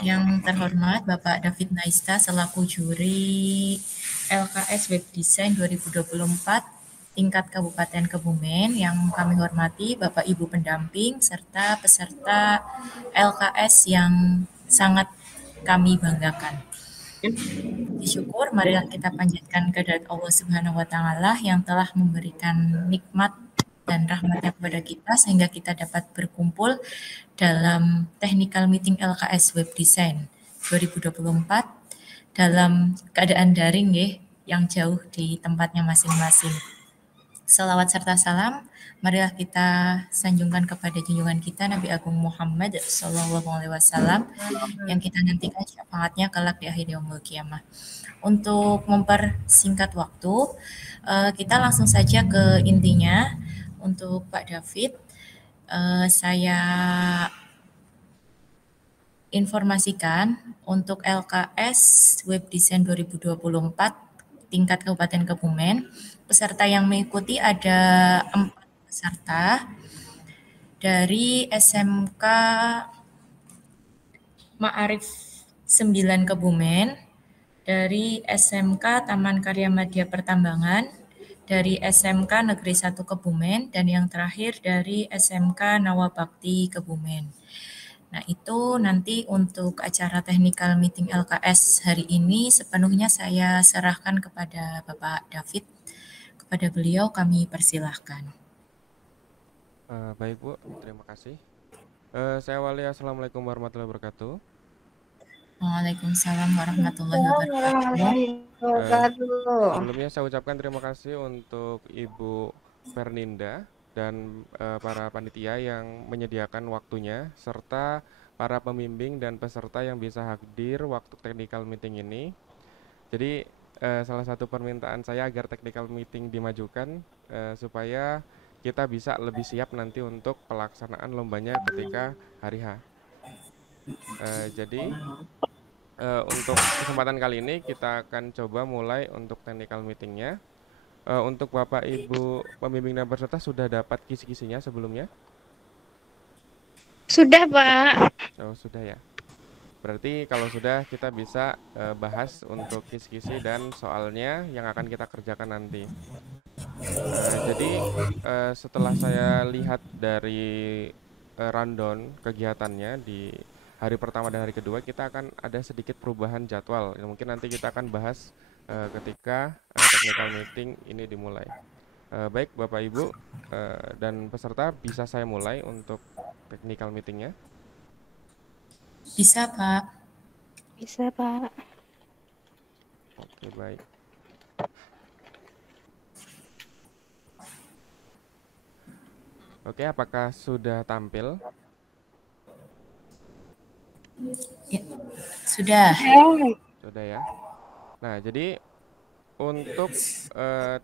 Yang terhormat Bapak David Naista selaku juri LKS Web Design 2024 tingkat Kabupaten Kebumen, yang kami hormati Bapak Ibu pendamping serta peserta LKS yang sangat kami banggakan. Syukur, marilah kita panjatkan kehadirat Allah Subhanahu wa Ta'ala yang telah memberikan nikmat dan rahmatnya kepada kita sehingga kita dapat berkumpul dalam technical meeting LKS Web Design 2024 dalam keadaan daring ya, yang jauh di tempatnya masing-masing. Salawat serta salam, marilah kita sanjungkan kepada junjungan kita Nabi Agung Muhammad Sallallahu Alaihi Wasallam yang kita nantikan syafaatnya kelak di akhir yaumul kiamah. Untuk mempersingkat waktu, kita langsung saja ke intinya. Untuk Pak David, saya informasikan untuk LKS Web Design 2024 tingkat Kabupaten Kebumen, peserta yang mengikuti ada 4 peserta dari SMK Ma'arif 9 Kebumen, dari SMK Taman Karya Madya Pertambangan, dari SMK Negeri 1 Kebumen, dan yang terakhir dari SMK Nawabakti Kebumen. Nah, itu nanti untuk acara technical meeting LKS hari ini sepenuhnya saya serahkan kepada Bapak David. Kepada beliau kami persilahkan. Baik Bu, terima kasih. Saya Wali, Assalamualaikum warahmatullahi wabarakatuh. Waalaikumsalam warahmatullahi wabarakatuh. Sebelumnya saya ucapkan terima kasih untuk Ibu Ferninda dan para panitia yang menyediakan waktunya, serta para pembimbing dan peserta yang bisa hadir waktu technical meeting ini. Jadi salah satu permintaan saya agar technical meeting dimajukan supaya kita bisa lebih siap nanti untuk pelaksanaan lombanya ketika hari H. Jadi untuk kesempatan kali ini kita akan coba mulai untuk technical meetingnya. Untuk Bapak Ibu pembimbing dan peserta sudah dapat kisi-kisinya sebelumnya? Sudah, Pak. Oh, sudah ya. Berarti kalau sudah kita bisa bahas untuk kisi-kisi dan soalnya yang akan kita kerjakan nanti. Jadi setelah saya lihat dari rundown kegiatannya di hari pertama dan hari kedua, kita akan ada sedikit perubahan jadwal. Mungkin nanti kita akan bahas ketika technical meeting ini dimulai. Baik Bapak Ibu dan peserta, bisa saya mulai untuk technical meetingnya? Bisa, Pak. Bisa, Pak. Oke, baik. Oke, apakah sudah tampil? Ya, sudah. Sudah ya. Nah, jadi untuk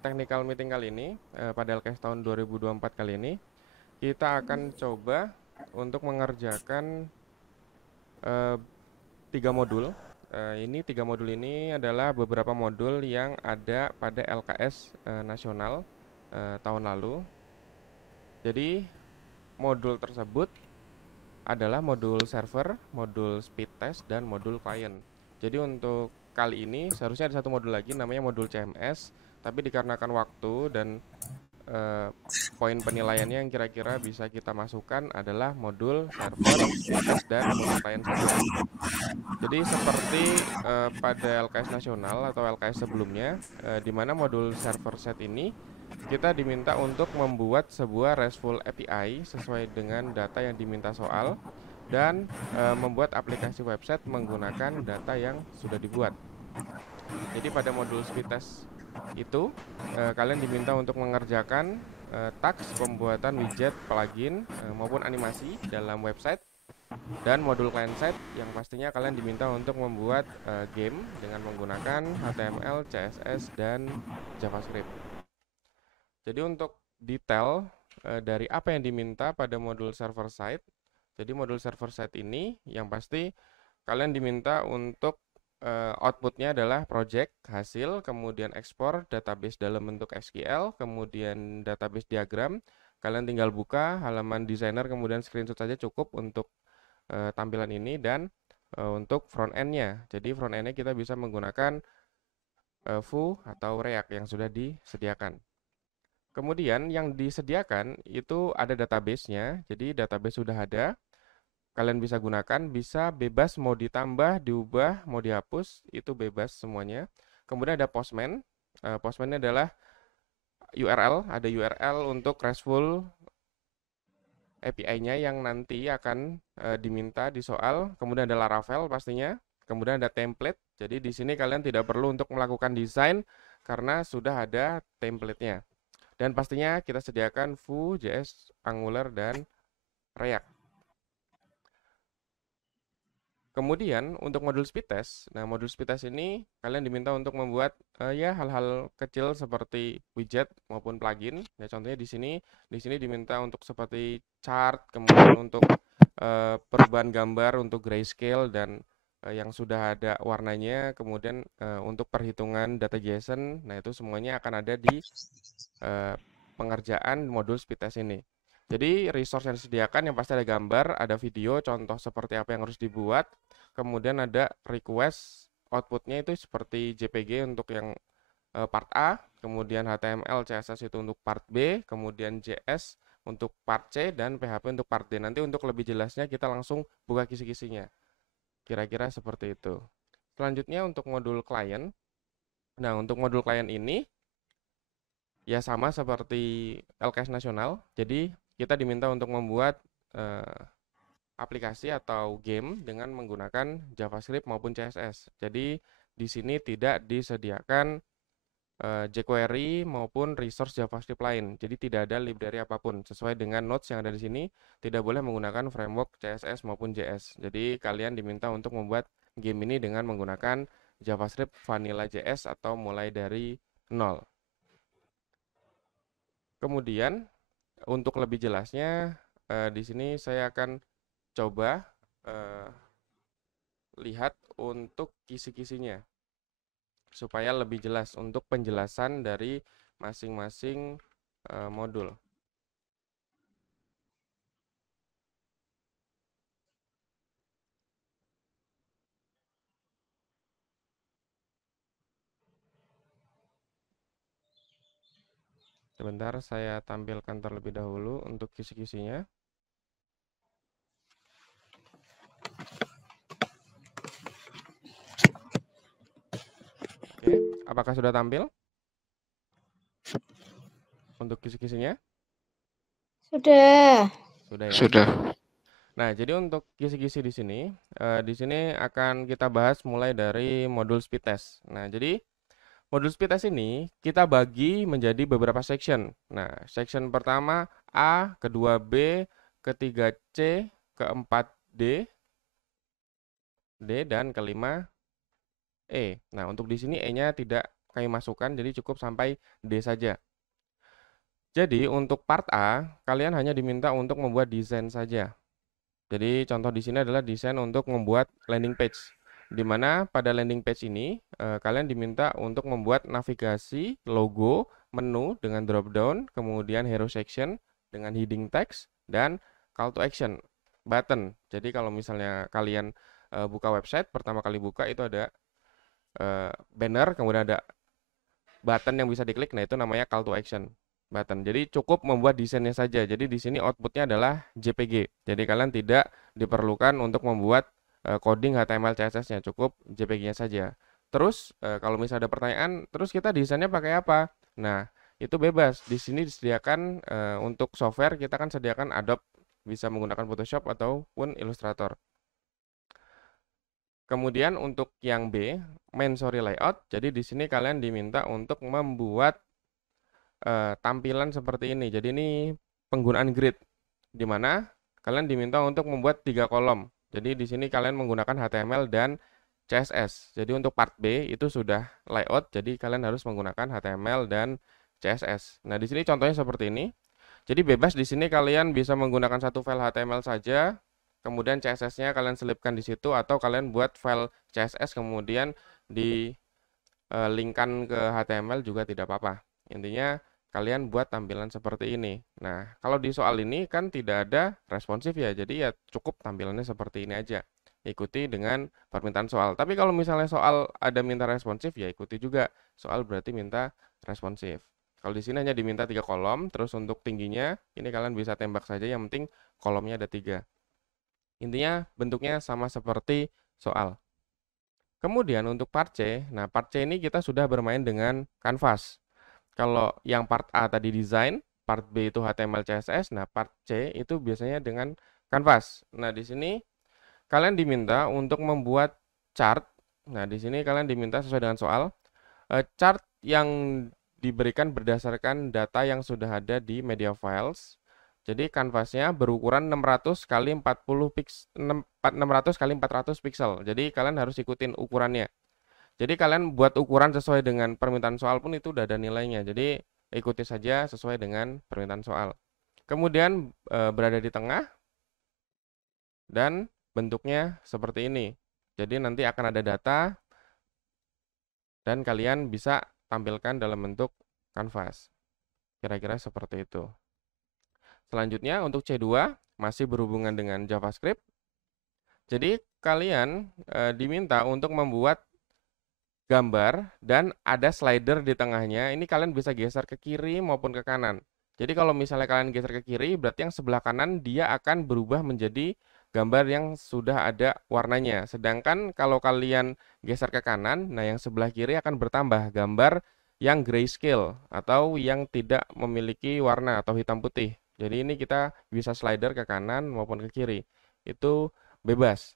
technical meeting kali ini, pada LKS tahun 2024 kali ini, kita akan coba untuk mengerjakan 3 modul. Ini 3 modul ini adalah beberapa modul yang ada pada LKS nasional tahun lalu. Jadi modul tersebut adalah modul server, modul speed test, dan modul client. Jadi untuk kali ini seharusnya ada satu modul lagi namanya modul CMS, tapi dikarenakan waktu dan poin penilaiannya yang kira-kira bisa kita masukkan adalah modul server, speed test, dan modul client saja. Jadi seperti pada LKS nasional atau LKS sebelumnya, di mana modul server set ini kita diminta untuk membuat sebuah RESTful API sesuai dengan data yang diminta soal dan membuat aplikasi website menggunakan data yang sudah dibuat. Jadi pada modul speed test itu kalian diminta untuk mengerjakan taks pembuatan widget, plugin maupun animasi dalam website, dan modul client side yang pastinya kalian diminta untuk membuat game dengan menggunakan HTML, CSS, dan JavaScript. Jadi untuk detail dari apa yang diminta pada modul server side, jadi modul server side ini yang pasti kalian diminta untuk outputnya adalah project, hasil, kemudian ekspor database dalam bentuk SQL, kemudian database diagram. Kalian tinggal buka halaman designer, kemudian screenshot saja cukup untuk tampilan ini, dan untuk front end-nya. Jadi front end-nya kita bisa menggunakan Vue atau React yang sudah disediakan. Kemudian yang disediakan itu ada database-nya. Jadi database sudah ada. Kalian bisa gunakan, bisa bebas mau ditambah, diubah, mau dihapus, itu bebas semuanya. Kemudian ada Postman. Postman adalah URL, ada URL untuk RESTful API-nya yang nanti akan diminta di soal. Kemudian ada Laravel pastinya. Kemudian ada template. Jadi di sini kalian tidak perlu untuk melakukan desain karena sudah ada template-nya. Dan pastinya kita sediakan Vue, JS, Angular, dan React. Kemudian untuk modul speed test, nah modul speed test ini kalian diminta untuk membuat ya hal-hal kecil seperti widget maupun plugin. Ya contohnya di sini diminta untuk seperti chart, kemudian untuk perubahan gambar untuk grayscale dan yang sudah ada warnanya, kemudian untuk perhitungan data JSON. Nah itu semuanya akan ada di pengerjaan modul speed test ini. Jadi resource yang disediakan yang pasti ada gambar, ada video, contoh seperti apa yang harus dibuat. Kemudian ada request, outputnya itu seperti JPG untuk yang part A, kemudian HTML, CSS itu untuk part B, kemudian JS untuk part C, dan PHP untuk part D. Nanti untuk lebih jelasnya kita langsung buka kisi-kisinya. Kira-kira seperti itu. Selanjutnya untuk modul klien. Nah untuk modul klien ini ya sama seperti LKS nasional. Jadi kita diminta untuk membuat aplikasi atau game dengan menggunakan JavaScript maupun CSS. Jadi di sini tidak disediakan jQuery maupun resource JavaScript lain. Jadi tidak ada library apapun. Sesuai dengan notes yang ada di sini, tidak boleh menggunakan framework CSS maupun JS. Jadi kalian diminta untuk membuat game ini dengan menggunakan JavaScript Vanilla JS atau mulai dari nol. Kemudian untuk lebih jelasnya di sini saya akan coba lihat untuk kisi-kisinya supaya lebih jelas untuk penjelasan dari masing-masing modul. Sebentar saya tampilkan terlebih dahulu untuk kisi-kisinya. Oke, apakah sudah tampil untuk kisi-kisinya? Sudah. Sudah ya. Sudah. Nah, jadi untuk kisi-kisi di sini akan kita bahas mulai dari modul speed test. Nah, jadi modul speed test ini kita bagi menjadi beberapa section. Nah, section pertama A, kedua B, ketiga C, keempat D, dan kelima E. Nah, untuk di sini E-nya tidak kami masukkan, jadi cukup sampai D saja. Jadi, untuk part A, kalian hanya diminta untuk membuat desain saja. Jadi, contoh di sini adalah desain untuk membuat landing page. Di mana pada landing page ini, kalian diminta untuk membuat navigasi, logo, menu dengan drop down, kemudian hero section dengan heading text, dan call to action, button. Jadi, kalau misalnya kalian buka website, pertama kali buka itu ada banner, kemudian ada button yang bisa diklik, nah itu namanya call to action button. Jadi cukup membuat desainnya saja. Jadi di sini outputnya adalah JPG. Jadi kalian tidak diperlukan untuk membuat coding HTML CSS-nya, cukup JPG-nya saja. Terus kalau misalnya ada pertanyaan, terus kita desainnya pakai apa? Nah, itu bebas. Di sini disediakan untuk software kita kan sediakan Adobe, bisa menggunakan Photoshop ataupun Illustrator. Kemudian untuk yang B, main story layout. Jadi di sini kalian diminta untuk membuat tampilan seperti ini. Jadi ini penggunaan grid, di mana kalian diminta untuk membuat 3 kolom. Jadi di sini kalian menggunakan HTML dan CSS. Jadi untuk part B itu sudah layout, jadi kalian harus menggunakan HTML dan CSS. Nah di sini contohnya seperti ini. Jadi bebas di sini kalian bisa menggunakan satu file HTML saja, kemudian CSS-nya kalian selipkan di situ, atau kalian buat file CSS kemudian di linkkan ke HTML juga tidak apa-apa. Intinya kalian buat tampilan seperti ini. Nah, kalau di soal ini kan tidak ada responsif ya, jadi ya cukup tampilannya seperti ini aja. ikuti dengan permintaan soal. Tapi kalau misalnya soal ada minta responsif, ya ikuti juga. Soal berarti minta responsif. Kalau di sini hanya diminta 3 kolom, terus untuk tingginya, ini kalian bisa tembak saja, yang penting kolomnya ada 3. Intinya bentuknya sama seperti soal. Kemudian untuk part C, nah part C ini kita sudah bermain dengan kanvas. Kalau yang part A tadi desain, part B itu HTML CSS, nah part C itu biasanya dengan kanvas. Nah di sini kalian diminta untuk membuat chart. Nah di sini kalian diminta sesuai dengan soal chart yang diberikan berdasarkan data yang sudah ada di media files. Jadi kanvasnya berukuran 600 kali 40 pix 600 kali 400 pixel. Jadi kalian harus ikutin ukurannya. Jadi kalian buat ukuran sesuai dengan permintaan soal pun itu udah ada nilainya. Jadi ikuti saja sesuai dengan permintaan soal. Kemudian berada di tengah dan bentuknya seperti ini. Jadi nanti akan ada data dan kalian bisa tampilkan dalam bentuk kanvas. Kira-kira seperti itu. Selanjutnya untuk C2 masih berhubungan dengan JavaScript. Jadi kalian diminta untuk membuat gambar dan ada slider di tengahnya. Ini kalian bisa geser ke kiri maupun ke kanan. Jadi kalau misalnya kalian geser ke kiri, berarti yang sebelah kanan dia akan berubah menjadi gambar yang sudah ada warnanya. Sedangkan kalau kalian geser ke kanan, nah yang sebelah kiri akan bertambah gambar yang grayscale atau yang tidak memiliki warna atau hitam putih. Jadi ini kita bisa slider ke kanan maupun ke kiri. Itu bebas.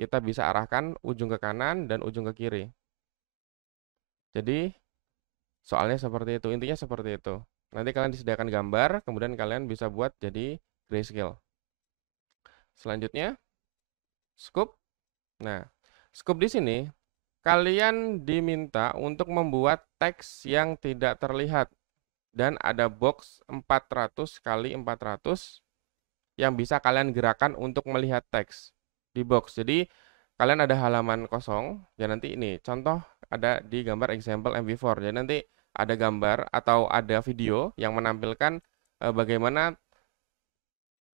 Kita bisa arahkan ujung ke kanan dan ujung ke kiri. Jadi soalnya seperti itu, intinya seperti itu. Nanti kalian disediakan gambar, kemudian kalian bisa buat jadi grayscale. Selanjutnya, scope. Nah, scope di sini kalian diminta untuk membuat teks yang tidak terlihat dan ada box 400 kali 400 yang bisa kalian gerakan untuk melihat teks di box. Jadi kalian ada halaman kosong, ya nanti ini contoh ada di gambar example MV4. Jadi nanti ada gambar atau ada video yang menampilkan bagaimana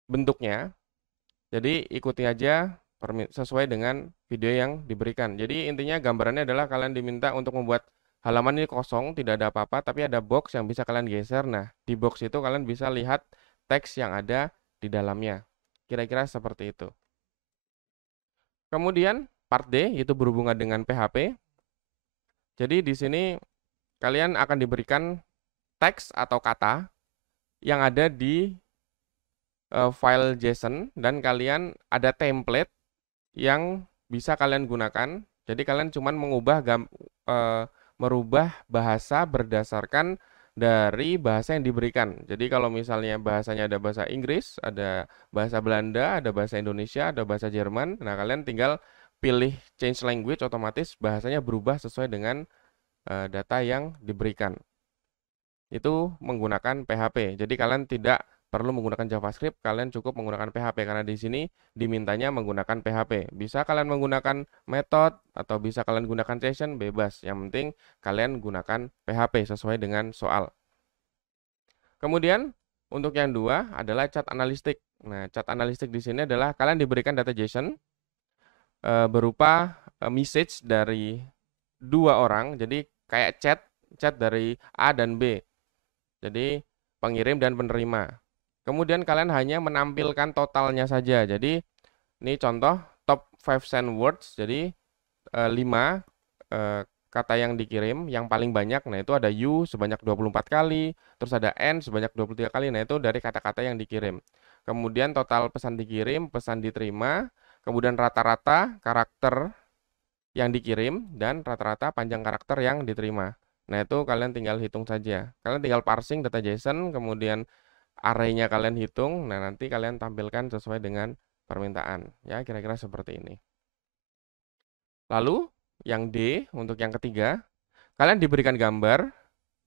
bentuknya. Jadi ikuti aja sesuai dengan video yang diberikan. Jadi intinya gambarannya adalah kalian diminta untuk membuat halaman ini kosong, tidak ada apa-apa, tapi ada box yang bisa kalian geser. Nah, di box itu kalian bisa lihat teks yang ada di dalamnya. Kira-kira seperti itu. Kemudian part D itu berhubungan dengan PHP. Jadi di sini kalian akan diberikan teks atau kata yang ada di file JSON dan kalian ada template yang bisa kalian gunakan. Jadi kalian cuman merubah bahasa berdasarkan dari bahasa yang diberikan. Jadi kalau misalnya bahasanya ada bahasa Inggris, ada bahasa Belanda, ada bahasa Indonesia, ada bahasa Jerman, nah kalian tinggal pilih change language, otomatis bahasanya berubah sesuai dengan data yang diberikan. Itu menggunakan PHP. Jadi kalian tidak perlu menggunakan JavaScript, kalian cukup menggunakan PHP karena di sini dimintanya menggunakan PHP. Bisa kalian menggunakan method atau bisa kalian gunakan session, bebas. Yang penting kalian gunakan PHP sesuai dengan soal. Kemudian untuk yang dua adalah chat analistik. Nah, chat analistik di sini adalah kalian diberikan data JSON berupa message dari dua orang. Jadi kayak chat dari A dan B. Jadi pengirim dan penerima. Kemudian kalian hanya menampilkan totalnya saja. Jadi ini contoh top 5 send words. Jadi 5 kata yang dikirim yang paling banyak. Nah itu ada you sebanyak 24 kali. Terus ada n sebanyak 23 kali. Nah itu dari kata-kata yang dikirim. Kemudian total pesan dikirim, pesan diterima. Kemudian rata-rata karakter yang dikirim dan rata-rata panjang karakter yang diterima. Nah itu kalian tinggal hitung saja. Kalian tinggal parsing data JSON, kemudian array-nya kalian hitung, nah nanti kalian tampilkan sesuai dengan permintaan. Ya, kira-kira seperti ini. Lalu, yang D, untuk yang ketiga, kalian diberikan gambar,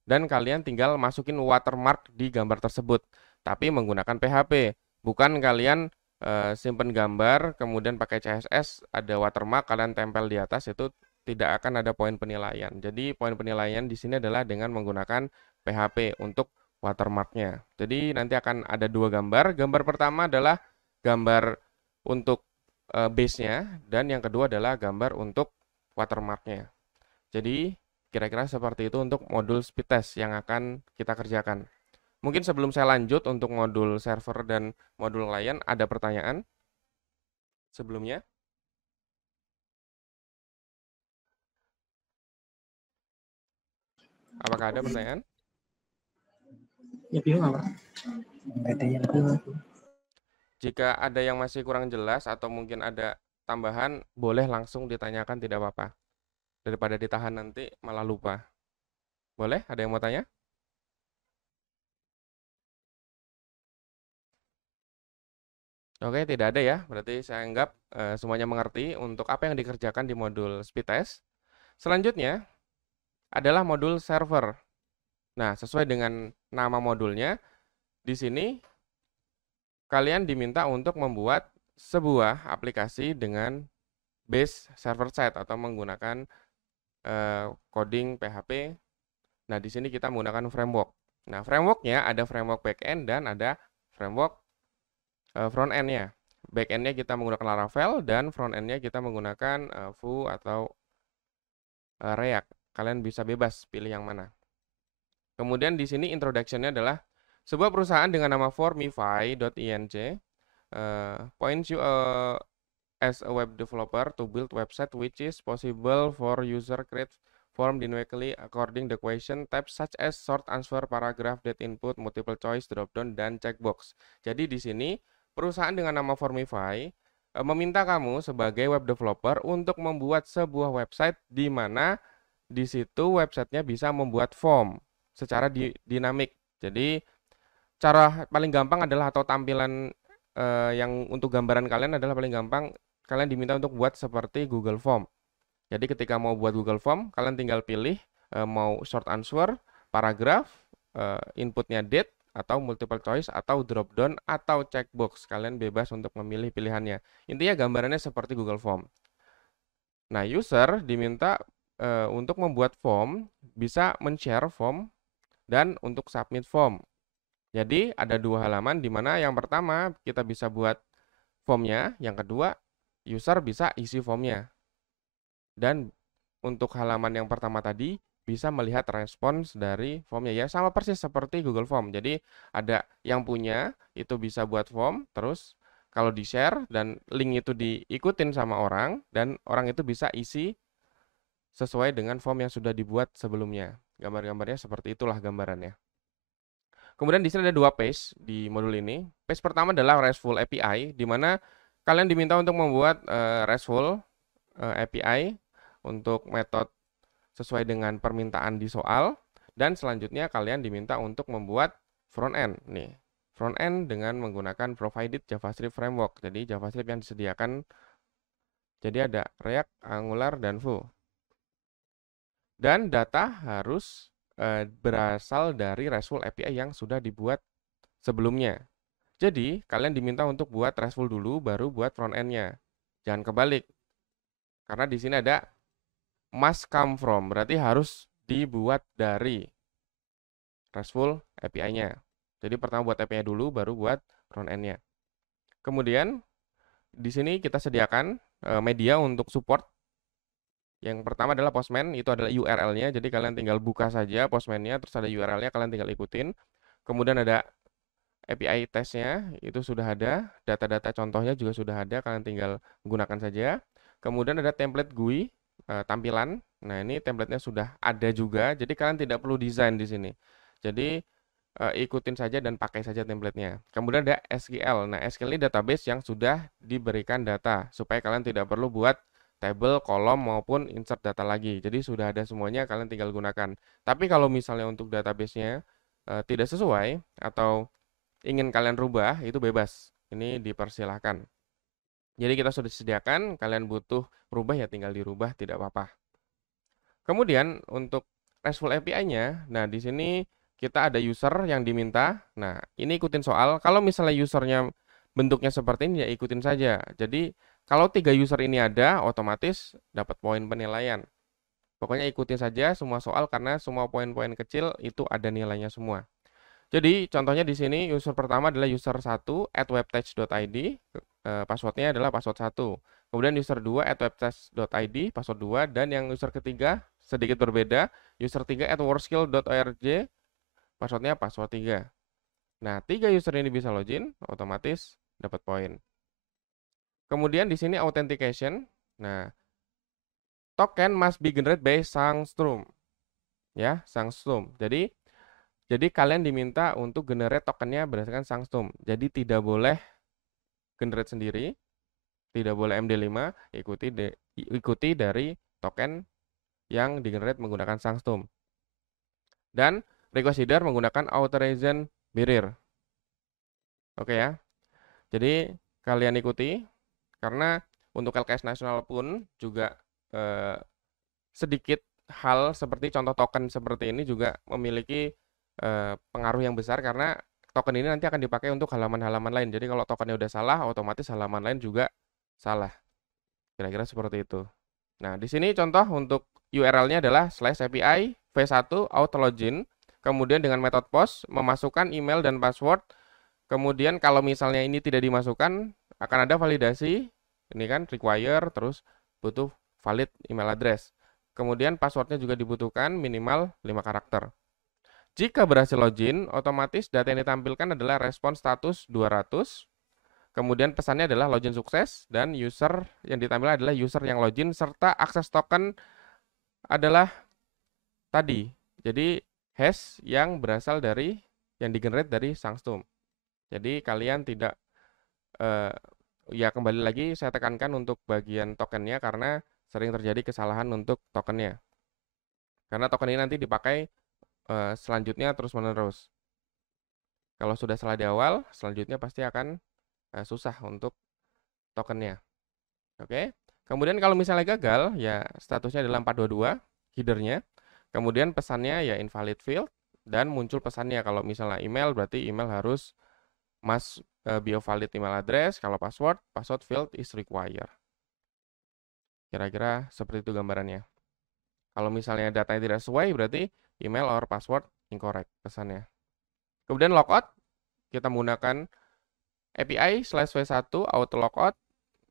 dan kalian tinggal masukin watermark di gambar tersebut. Tapi menggunakan PHP. Bukan kalian simpen gambar, kemudian pakai CSS, ada watermark, kalian tempel di atas, itu tidak akan ada poin penilaian. Jadi, poin penilaian di sini adalah dengan menggunakan PHP untuk watermarknya. Jadi nanti akan ada dua gambar. Gambar pertama adalah gambar untuk base-nya, dan yang kedua adalah gambar untuk watermark-nya. Jadi kira-kira seperti itu untuk modul speed test yang akan kita kerjakan. Mungkin sebelum saya lanjut untuk modul server dan modul client, ada pertanyaan sebelumnya? Apakah ada pertanyaan? Ya bingung apa? Ada yang bingung. Jika ada yang masih kurang jelas atau mungkin ada tambahan, boleh langsung ditanyakan, tidak apa-apa. Daripada ditahan nanti malah lupa. Boleh? Ada yang mau tanya? Oke, tidak ada ya. Berarti saya anggap semuanya mengerti untuk apa yang dikerjakan di modul speed test. Selanjutnya adalah modul server. Nah, sesuai dengan nama modulnya, di sini kalian diminta untuk membuat sebuah aplikasi dengan base server side atau menggunakan coding PHP. Nah, di sini kita menggunakan framework. Nah, frameworknya ada framework backend dan ada framework front end-nya. Backend-nya kita menggunakan Laravel dan front end-nya kita menggunakan Vue atau React. Kalian bisa bebas pilih yang mana. Kemudian di sini introduction-nya adalah sebuah perusahaan dengan nama Formify.ing points you as a web developer to build website which is possible for user create form dynamically according the question types such as short answer, paragraph, date input, multiple choice, dropdown, dan checkbox. Jadi di sini perusahaan dengan nama Formify meminta kamu sebagai web developer untuk membuat sebuah website di mana di situ websitenya bisa membuat form secara dinamik. Jadi cara paling gampang adalah atau tampilan yang untuk gambaran kalian adalah paling gampang kalian diminta untuk buat seperti Google Form. Jadi ketika mau buat Google Form, kalian tinggal pilih mau short answer, paragraph, inputnya date, atau multiple choice, atau drop down, atau checkbox. Kalian bebas untuk memilih pilihannya. Intinya gambarannya seperti Google Form. Nah, user diminta untuk membuat form, bisa men-share form, dan untuk submit form. Jadi ada dua halaman di mana yang pertama kita bisa buat formnya, yang kedua user bisa isi formnya. Dan untuk halaman yang pertama tadi bisa melihat respons dari formnya ya, sama persis seperti Google Form. Jadi ada yang punya itu bisa buat form, terus kalau di share dan link itu diikutin sama orang dan orang itu bisa isi sesuai dengan form yang sudah dibuat sebelumnya. Gambar-gambarnya seperti itulah gambarannya. Kemudian di sini ada dua page di modul ini. Page pertama adalah RESTful API, di mana kalian diminta untuk membuat RESTful API untuk metode sesuai dengan permintaan di soal. Dan selanjutnya kalian diminta untuk membuat front end. Nih, front end dengan menggunakan provided JavaScript framework. Jadi JavaScript yang disediakan. Jadi ada React, Angular, dan Vue. Dan data harus berasal dari RESTful API yang sudah dibuat sebelumnya. Jadi, kalian diminta untuk buat RESTful dulu, baru buat front end-nya. Jangan kebalik. Karena di sini ada must come from, berarti harus dibuat dari RESTful API-nya. Jadi, pertama buat API dulu, baru buat front end-nya. Kemudian, di sini kita sediakan media untuk support. Yang pertama adalah Postman, itu adalah URL-nya. Jadi kalian tinggal buka saja Postman-nya, terus ada URL-nya, kalian tinggal ikutin. Kemudian ada API test-nya, itu sudah ada. Data-data contohnya juga sudah ada, kalian tinggal gunakan saja. Kemudian ada template GUI, tampilan. Nah, ini template-nya sudah ada juga, jadi kalian tidak perlu desain di sini. Jadi ikutin saja dan pakai saja template-nya. Kemudian ada SQL. Nah, SQL ini database yang sudah diberikan data, supaya kalian tidak perlu buat table, kolom, maupun insert data lagi. Jadi sudah ada semuanya, kalian tinggal gunakan. Tapi kalau misalnya untuk database-nya tidak sesuai atau ingin kalian rubah, itu bebas. Ini dipersilahkan. Jadi kita sudah disediakan, kalian butuh rubah ya tinggal dirubah, tidak apa-apa. Kemudian untuk RESTful API-nya, nah di sini kita ada user yang diminta. Nah, ini ikutin soal. Kalau misalnya usernya bentuknya seperti ini, ya ikutin saja. Jadi kalau 3 user ini ada, otomatis dapat poin penilaian. Pokoknya ikutin saja semua soal karena semua poin-poin kecil itu ada nilainya semua. Jadi contohnya di sini user pertama adalah user 1 @webpage.id. passwordnya adalah password 1. Kemudian user 2 @webtest.id password 2, dan yang user ketiga sedikit berbeda, user 3 @workskill.org passwordnya password 3. Nah, 3 user ini bisa login, otomatis dapat poin. Kemudian di sini authentication. Nah, token must be generated by Sangstrom. Ya, Sangstrom. Jadi kalian diminta untuk generate tokennya berdasarkan Sangstrom. Jadi tidak boleh generate sendiri, tidak boleh MD5, ikuti dari token yang di-generate menggunakan Sangstrom. Dan request header menggunakan authorization barrier. Oke ya. Jadi kalian ikuti, karena untuk LKS nasional pun juga sedikit hal seperti contoh token seperti ini juga memiliki pengaruh yang besar, karena token ini nanti akan dipakai untuk halaman-halaman lain. Jadi kalau tokennya udah salah, otomatis halaman lain juga salah. Kira-kira seperti itu. Nah, di sini contoh untuk URL-nya adalah /API v1 auto login, kemudian dengan metode post memasukkan email dan password. Kemudian kalau misalnya ini tidak dimasukkan, akan ada validasi. Ini kan require, terus butuh valid email address. Kemudian passwordnya juga dibutuhkan minimal 5 karakter. Jika berhasil login, otomatis data yang ditampilkan adalah respon status 200. Kemudian pesannya adalah login sukses, dan user yang ditampilkan adalah user yang login, serta akses token adalah tadi. Jadi hash yang berasal dari yang di-generate dari Sangstrom. Jadi kalian tidak ya kembali lagi saya tekankan untuk bagian tokennya, karena sering terjadi kesalahan untuk tokennya. Karena token ini nanti dipakai selanjutnya terus-menerus. Kalau sudah salah di awal, selanjutnya pasti akan susah untuk tokennya. Oke. Kemudian kalau misalnya gagal, ya statusnya adalah 422 headernya. Kemudian pesannya ya invalid field, dan muncul pesannya kalau misalnya email, berarti email harus must be a valid email address. Kalau password field is required. Kira-kira seperti itu gambarannya. Kalau misalnya datanya tidak sesuai, berarti email or password incorrect pesannya. Kemudian logout, kita menggunakan API /v1 auto logout.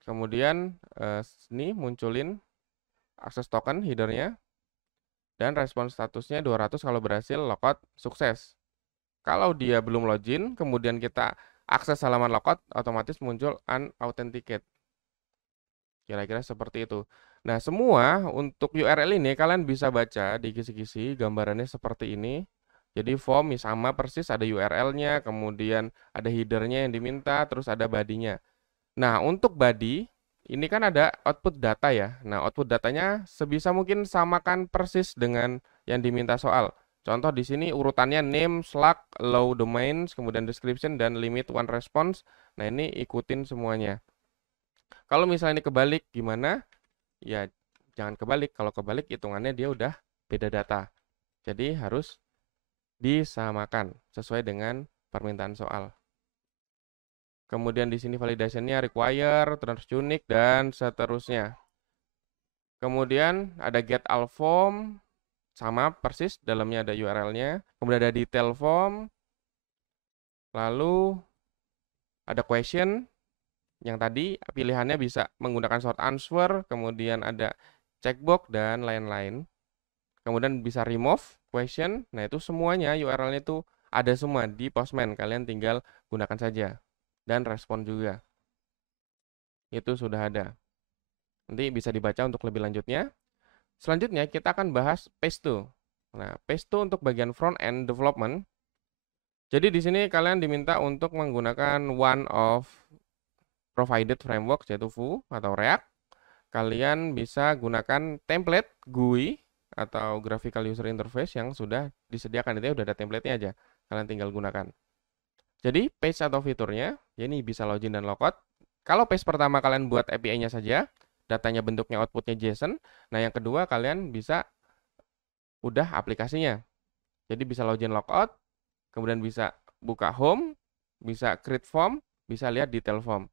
Kemudian ini munculin akses token headernya, dan respon statusnya 200 kalau berhasil logout sukses. Kalau dia belum login, kemudian kita akses halaman logout, otomatis muncul unauthenticate. Kira-kira seperti itu. Nah, semua untuk URL ini kalian bisa baca di kisi-kisi, gambarannya seperti ini. Jadi form sama persis, ada URL-nya, kemudian ada header-nya yang diminta, terus ada body-nya. Nah, untuk body, ini kan ada output data ya. Nah, output datanya sebisa mungkin samakan persis dengan yang diminta soal. Contoh di sini urutannya name, slug, allow domains, kemudian description, dan limit one response. Nah, ini ikutin semuanya. Kalau misalnya ini kebalik, gimana? Ya, jangan kebalik. Kalau kebalik, hitungannya dia udah beda data. Jadi, harus disamakan sesuai dengan permintaan soal. Kemudian di sini validasinya require, terus unique, dan seterusnya. Kemudian ada get all form, sama persis, dalamnya ada URL-nya. Kemudian ada detail form. Lalu ada question, yang tadi pilihannya bisa menggunakan short answer, kemudian ada checkbox, dan lain-lain. Kemudian bisa remove question. Nah, itu semuanya URL-nya itu ada semua di Postman. Kalian tinggal gunakan saja. Dan respon juga. Itu sudah ada. Nanti bisa dibaca untuk lebih lanjutnya. Selanjutnya kita akan bahas Pesto. Nah, Pesto untuk bagian front end development. Jadi di sini kalian diminta untuk menggunakan one of provided framework, yaitu Vue atau React. Kalian bisa gunakan template GUI atau graphical user interface yang sudah disediakan. Itu udah ada template-nya aja. Kalian tinggal gunakan. Jadi page atau fiturnya, ya ini bisa login dan logout. Kalau page pertama kalian buat API-nya saja, datanya bentuknya outputnya JSON. Nah, yang kedua kalian bisa udah aplikasinya. Jadi bisa login logout, kemudian bisa buka home, bisa create form, bisa lihat detail form,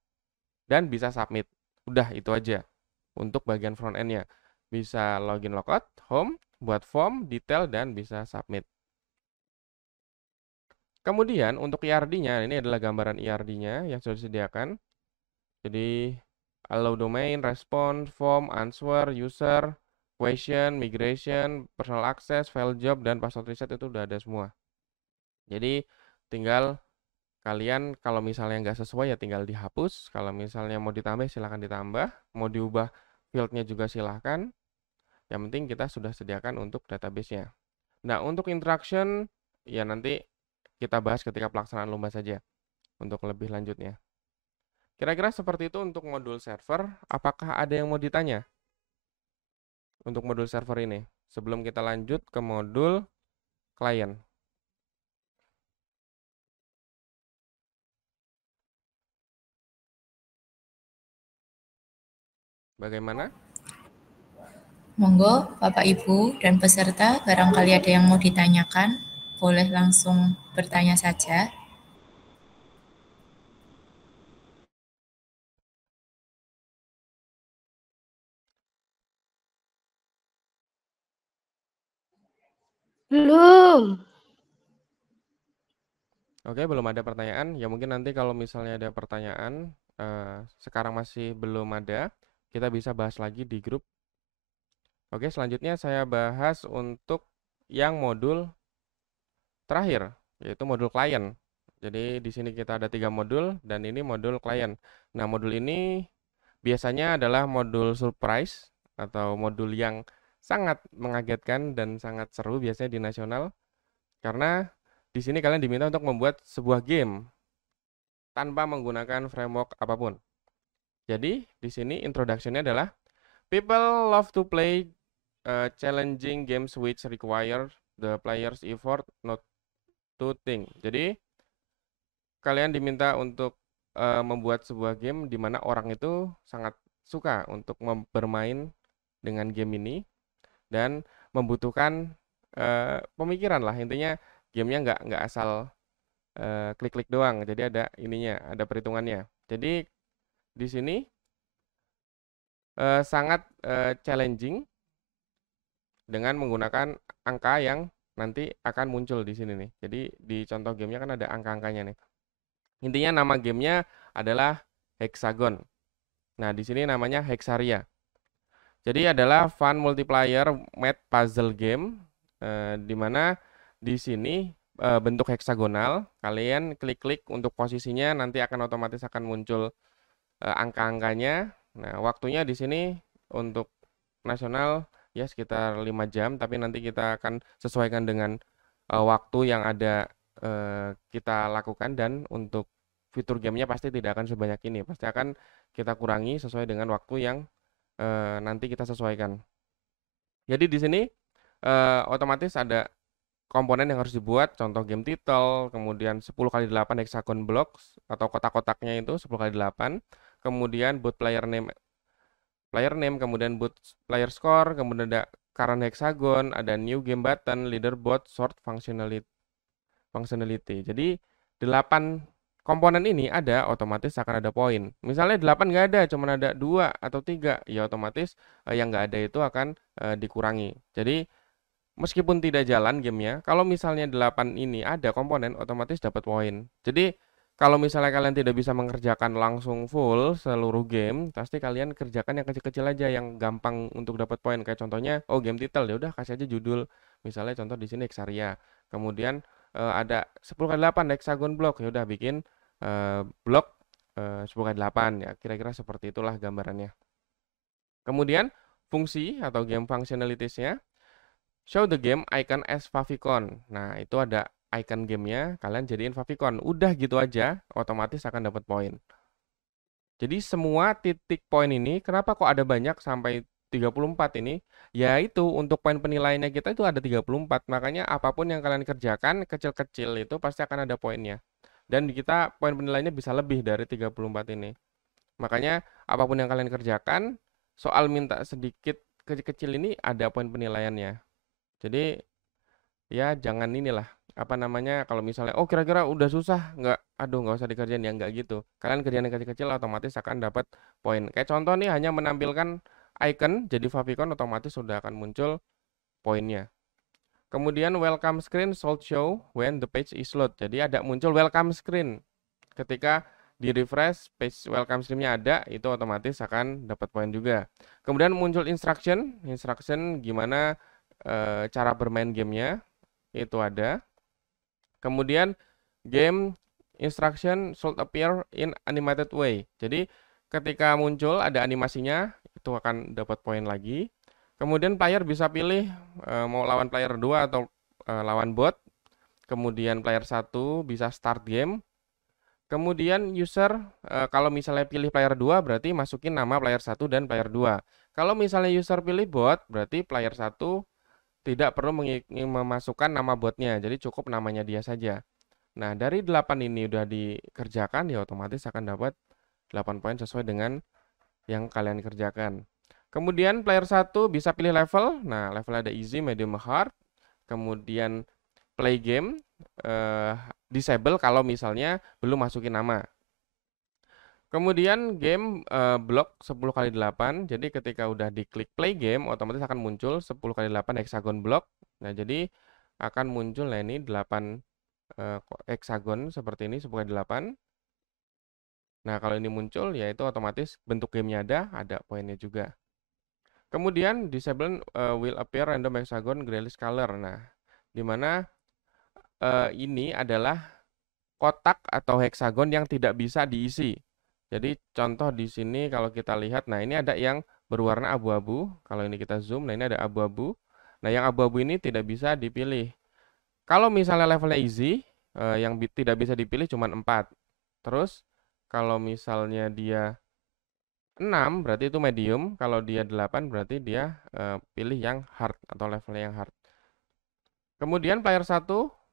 dan bisa submit. Udah itu aja untuk bagian front end-nya. Bisa login logout, home, buat form, detail, dan bisa submit. Kemudian untuk IRD-nya, ini adalah gambaran IRD-nya yang sudah disediakan. Jadi allow domain, response, form, answer, user, question, migration, personal access, file job, dan password reset itu udah ada semua. Jadi tinggal kalian kalau misalnya nggak sesuai ya tinggal dihapus. Kalau misalnya mau ditambah silahkan ditambah. Mau diubah fieldnya juga silahkan. Yang penting kita sudah sediakan untuk database-nya. Nah, untuk interaction ya nanti kita bahas ketika pelaksanaan lomba saja untuk lebih lanjutnya. Kira-kira seperti itu untuk modul server. Apakah ada yang mau ditanya untuk modul server ini? Sebelum kita lanjut ke modul klien. Bagaimana? Monggo, Bapak Ibu dan peserta, barangkali ada yang mau ditanyakan, boleh langsung bertanya saja. Belum. Oke, belum ada pertanyaan. Ya mungkin nanti kalau misalnya ada pertanyaan, sekarang masih belum ada, kita bisa bahas lagi di grup. Oke, selanjutnya saya bahas untuk yang modul terakhir, yaitu modul klien. Jadi di sini kita ada 3 modul dan ini modul klien. Nah, modul ini biasanya adalah modul surprise atau modul yang sangat mengagetkan dan sangat seru biasanya di nasional karena di sini kalian diminta untuk membuat sebuah game tanpa menggunakan framework apapun. Jadi di sini introduction-nya adalah people love to play challenging games which require the player's effort not to think. Jadi kalian diminta untuk membuat sebuah game di mana orang itu sangat suka untuk bermain dengan game ini dan membutuhkan pemikiran lah, intinya gamenya nggak asal klik-klik doang, jadi ada ininya, ada perhitungannya. Jadi di sini sangat challenging dengan menggunakan angka yang nanti akan muncul di sini nih. Jadi di contoh gamenya kan ada angka-angkanya nih. Intinya nama gamenya adalah Hexagon. Nah di sini namanya Hexaria. Jadi adalah fun multiplayer math puzzle game, di mana di sini bentuk heksagonal. Kalian klik-klik untuk posisinya, nanti akan otomatis akan muncul angka-angkanya. Nah, waktunya di sini untuk nasional ya sekitar 5 jam, tapi nanti kita akan sesuaikan dengan waktu yang ada kita lakukan, dan untuk fitur gamenya pasti tidak akan sebanyak ini. Pasti akan kita kurangi sesuai dengan waktu yang nanti kita sesuaikan. Jadi di sini otomatis ada komponen yang harus dibuat, contoh game title, kemudian 10x8 hexagon blocks atau kotak-kotaknya itu 10x8, kemudian boot player name, kemudian boot player score, kemudian ada current hexagon, ada new game button, leaderboard, sort functionality. Jadi 8 komponen ini ada, otomatis akan ada poin. Misalnya 8 nggak ada, cuma ada 2 atau 3, ya otomatis yang nggak ada itu akan dikurangi. Jadi meskipun tidak jalan gamenya, kalau misalnya 8 ini ada komponen, otomatis dapat poin. Jadi kalau misalnya kalian tidak bisa mengerjakan langsung full seluruh game, pasti kalian kerjakan yang kecil-kecil aja, yang gampang untuk dapat poin. Kayak contohnya, oh game title, ya udah kasih aja judul. Misalnya contoh di sini Hexaria. Kemudian ada 10x8 hexagon block, ya udah bikin blok 10x8 ya, kira-kira seperti itulah gambarannya. Kemudian fungsi atau game functionalitiesnya, show the game icon as favicon. Nah itu ada icon gamenya, kalian jadiin favicon, udah gitu aja, otomatis akan dapat poin. Jadi semua titik poin ini, kenapa kok ada banyak sampai 34 ini? Ya itu untuk poin penilaiannya kita itu ada 34. Makanya apapun yang kalian kerjakan kecil-kecil itu pasti akan ada poinnya. Dan kita poin penilaiannya bisa lebih dari 34 ini. Makanya apapun yang kalian kerjakan, soal minta sedikit kecil-kecil ini ada poin penilaiannya. Jadi ya jangan inilah, apa namanya, kalau misalnya oh kira-kira udah susah, nggak usah dikerjain, ya nggak gitu. Kalian kerjain yang kecil-kecil otomatis akan dapat poin. Kayak contoh nih, hanya menampilkan icon jadi favicon, otomatis sudah akan muncul poinnya. Kemudian welcome screen should show when the page is load. Jadi ada muncul welcome screen ketika di refresh page welcome streamnya ada, itu otomatis akan dapat poin juga. Kemudian muncul instruction gimana cara bermain gamenya, itu ada. Kemudian game instruction should appear in animated way. Jadi ketika muncul ada animasinya, itu akan dapat poin lagi. Kemudian player bisa pilih mau lawan player 2 atau lawan bot. Kemudian player 1 bisa start game. Kemudian user kalau misalnya pilih player 2 berarti masukin nama player 1 dan player 2. Kalau misalnya user pilih bot berarti player 1 tidak perlu memasukkan nama botnya, jadi cukup namanya dia saja. Nah, dari 8 ini udah dikerjakan, ya otomatis akan dapat 8 poin sesuai dengan yang kalian kerjakan. Kemudian player 1 bisa pilih level. Nah, level ada easy, medium, hard. Kemudian play game, disable kalau misalnya belum masukin nama. Kemudian game block 10 kali 8. Jadi ketika udah diklik play game, otomatis akan muncul 10 kali 8 hexagon block. Nah, jadi akan muncul ini 8 hexagon seperti ini 10 kali 8. Nah, kalau ini muncul ya itu otomatis bentuk gamenya ada poinnya juga. Kemudian disable will appear random hexagon grayish color. Nah, dimana ini adalah kotak atau hexagon yang tidak bisa diisi. Jadi contoh di sini kalau kita lihat, nah ini ada yang berwarna abu-abu. Kalau ini kita zoom, nah ini ada abu-abu. Nah yang abu-abu ini tidak bisa dipilih. Kalau misalnya levelnya easy, yang tidak bisa dipilih cuma 4. Terus kalau misalnya dia 6 berarti itu medium. Kalau dia 8 berarti dia pilih yang hard atau levelnya yang hard. Kemudian player 1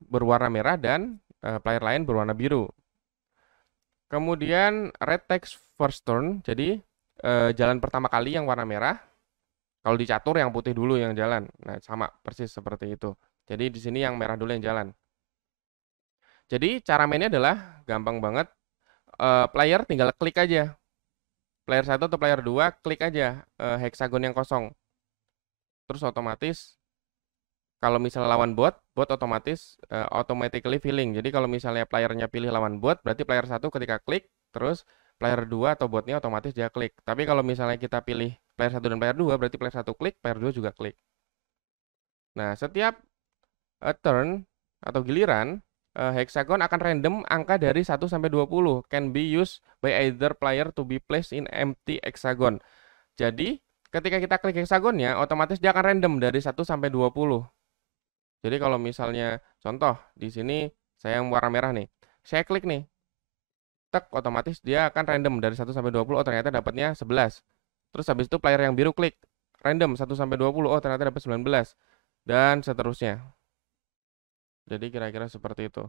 berwarna merah dan player lain berwarna biru. Kemudian red takes first turn, jadi jalan pertama kali yang warna merah. Kalau di catur yang putih dulu yang jalan. Nah, sama persis seperti itu. Jadi di sini yang merah dulu yang jalan. Jadi cara mainnya adalah gampang banget. Player tinggal klik aja. Player 1 atau player 2 klik aja hexagon yang kosong. Terus otomatis kalau misalnya lawan bot otomatis automatically filling. Jadi kalau misalnya playernya pilih lawan bot, berarti player 1 ketika klik, terus player 2 atau botnya otomatis dia klik. Tapi kalau misalnya kita pilih player 1 dan player 2, berarti player 1 klik, player 2 juga klik. Nah, setiap turn atau giliran, hexagon akan random angka dari 1 sampai 20. Can be used by either player to be placed in empty hexagon. Jadi, ketika kita klik hexagonnya, otomatis dia akan random dari 1 sampai 20. Jadi kalau misalnya contoh di sini saya yang warna merah nih. Saya klik nih. Tek, otomatis dia akan random dari 1 sampai 20. Oh, ternyata dapatnya 11. Terus habis itu player yang biru klik. Random 1 sampai 20. Oh, ternyata dapat 19. Dan seterusnya. Jadi kira-kira seperti itu.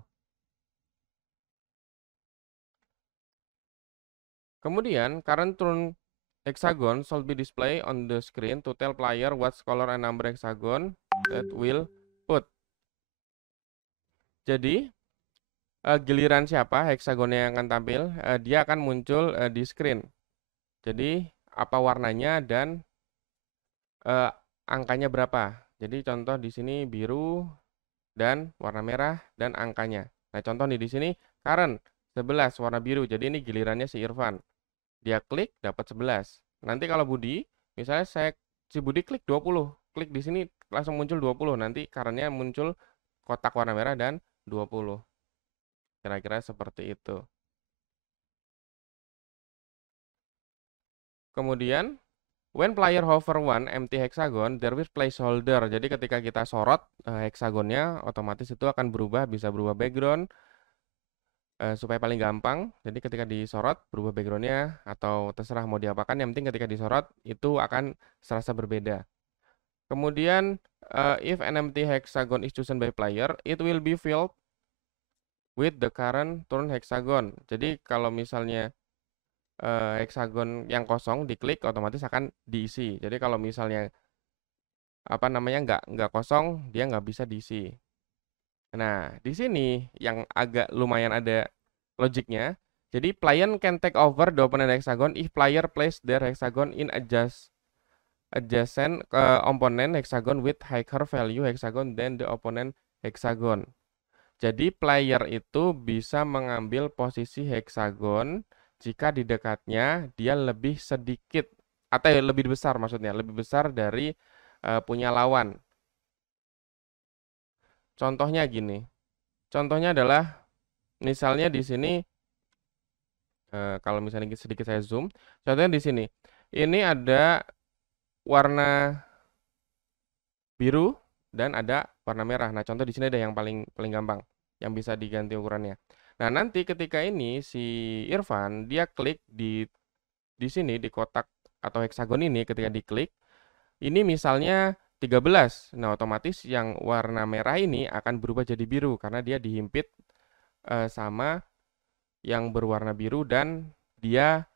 Kemudian current turn hexagon should be displayed on the screen to tell player what color and number hexagon that will put. Jadi giliran siapa hexagonnya yang akan tampil, dia akan muncul di screen. Jadi apa warnanya dan angkanya berapa. Jadi contoh di sini biru dan warna merah dan angkanya. Nah contoh nih di sini current 11 warna biru. Jadi ini gilirannya si Irfan. Dia klik dapat 11. Nanti kalau Budi, misalnya si Budi klik 20. Klik di sini langsung muncul 20. Nanti currentnya muncul kotak warna merah dan 20. Kira-kira seperti itu. Kemudian, when player hover one empty hexagon, there is placeholder. Jadi ketika kita sorot hexagonnya, otomatis itu akan berubah, bisa berubah background. Supaya paling gampang, jadi ketika disorot, berubah backgroundnya, atau terserah mau diapakan, yang penting ketika disorot, itu akan serasa berbeda. Kemudian, if an empty hexagon is chosen by player, it will be filled with the current turn hexagon. Jadi kalau misalnya hexagon yang kosong diklik otomatis akan diisi. Jadi kalau misalnya nggak kosong, dia nggak bisa diisi. Nah di sini yang agak lumayan ada logiknya. Jadi player can take over the opponent hexagon if player place their hexagon in adjacent opponent hexagon with higher value hexagon than the opponent hexagon. Jadi player itu bisa mengambil posisi heksagon jika di dekatnya dia lebih sedikit atau lebih besar, maksudnya lebih besar dari punya lawan. Contohnya gini. Contohnya adalah misalnya di sini kalau misalnya sedikit saya zoom, contohnya di sini. Ini ada warna biru dan ada warna merah. Nah, contoh di sini ada yang paling gampang yang bisa diganti ukurannya. Nah, nanti ketika ini si Irfan dia klik di sini di kotak atau heksagon ini, ketika diklik ini misalnya 13. Nah, otomatis yang warna merah ini akan berubah jadi biru karena dia dihimpit sama yang berwarna biru dan dia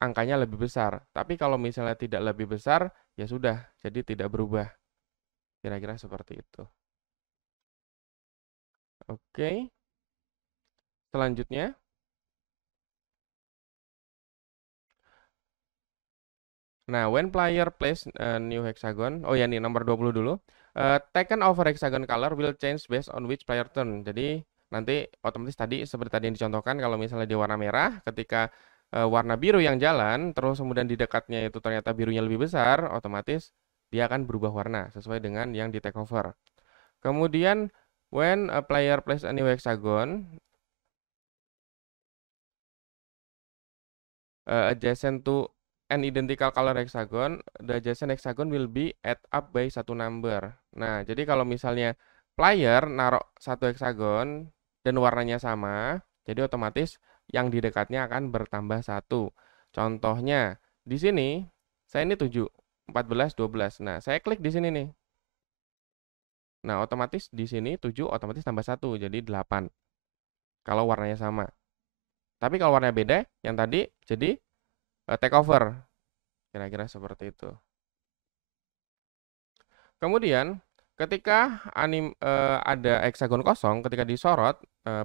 angkanya lebih besar. Tapi kalau misalnya tidak lebih besar, ya sudah, jadi tidak berubah. Kira-kira seperti itu. Oke. Selanjutnya, nah, when player plays a new hexagon, oh ya nih nomor 20 dulu. Taken over hexagon color will change based on which player turn. Jadi nanti otomatis tadi seperti tadi yang dicontohkan, kalau misalnya di warna merah, ketika warna biru yang jalan, terus kemudian di dekatnya itu ternyata birunya lebih besar, otomatis dia akan berubah warna sesuai dengan yang di take over. Kemudian when a player plays a new hexagon adjacent to an identical color hexagon, the adjacent hexagon will be add up by satu number. Nah, jadi kalau misalnya player naruh satu hexagon dan warnanya sama, jadi otomatis yang di dekatnya akan bertambah satu. Contohnya, di sini saya ini 7, 14, 12. Nah, saya klik di sini nih. Nah, otomatis di sini 7 otomatis tambah 1, jadi 8. Kalau warnanya sama. Tapi kalau warnanya beda, yang tadi jadi take over. Kira-kira seperti itu. Kemudian, ketika ada hexagon kosong, ketika disorot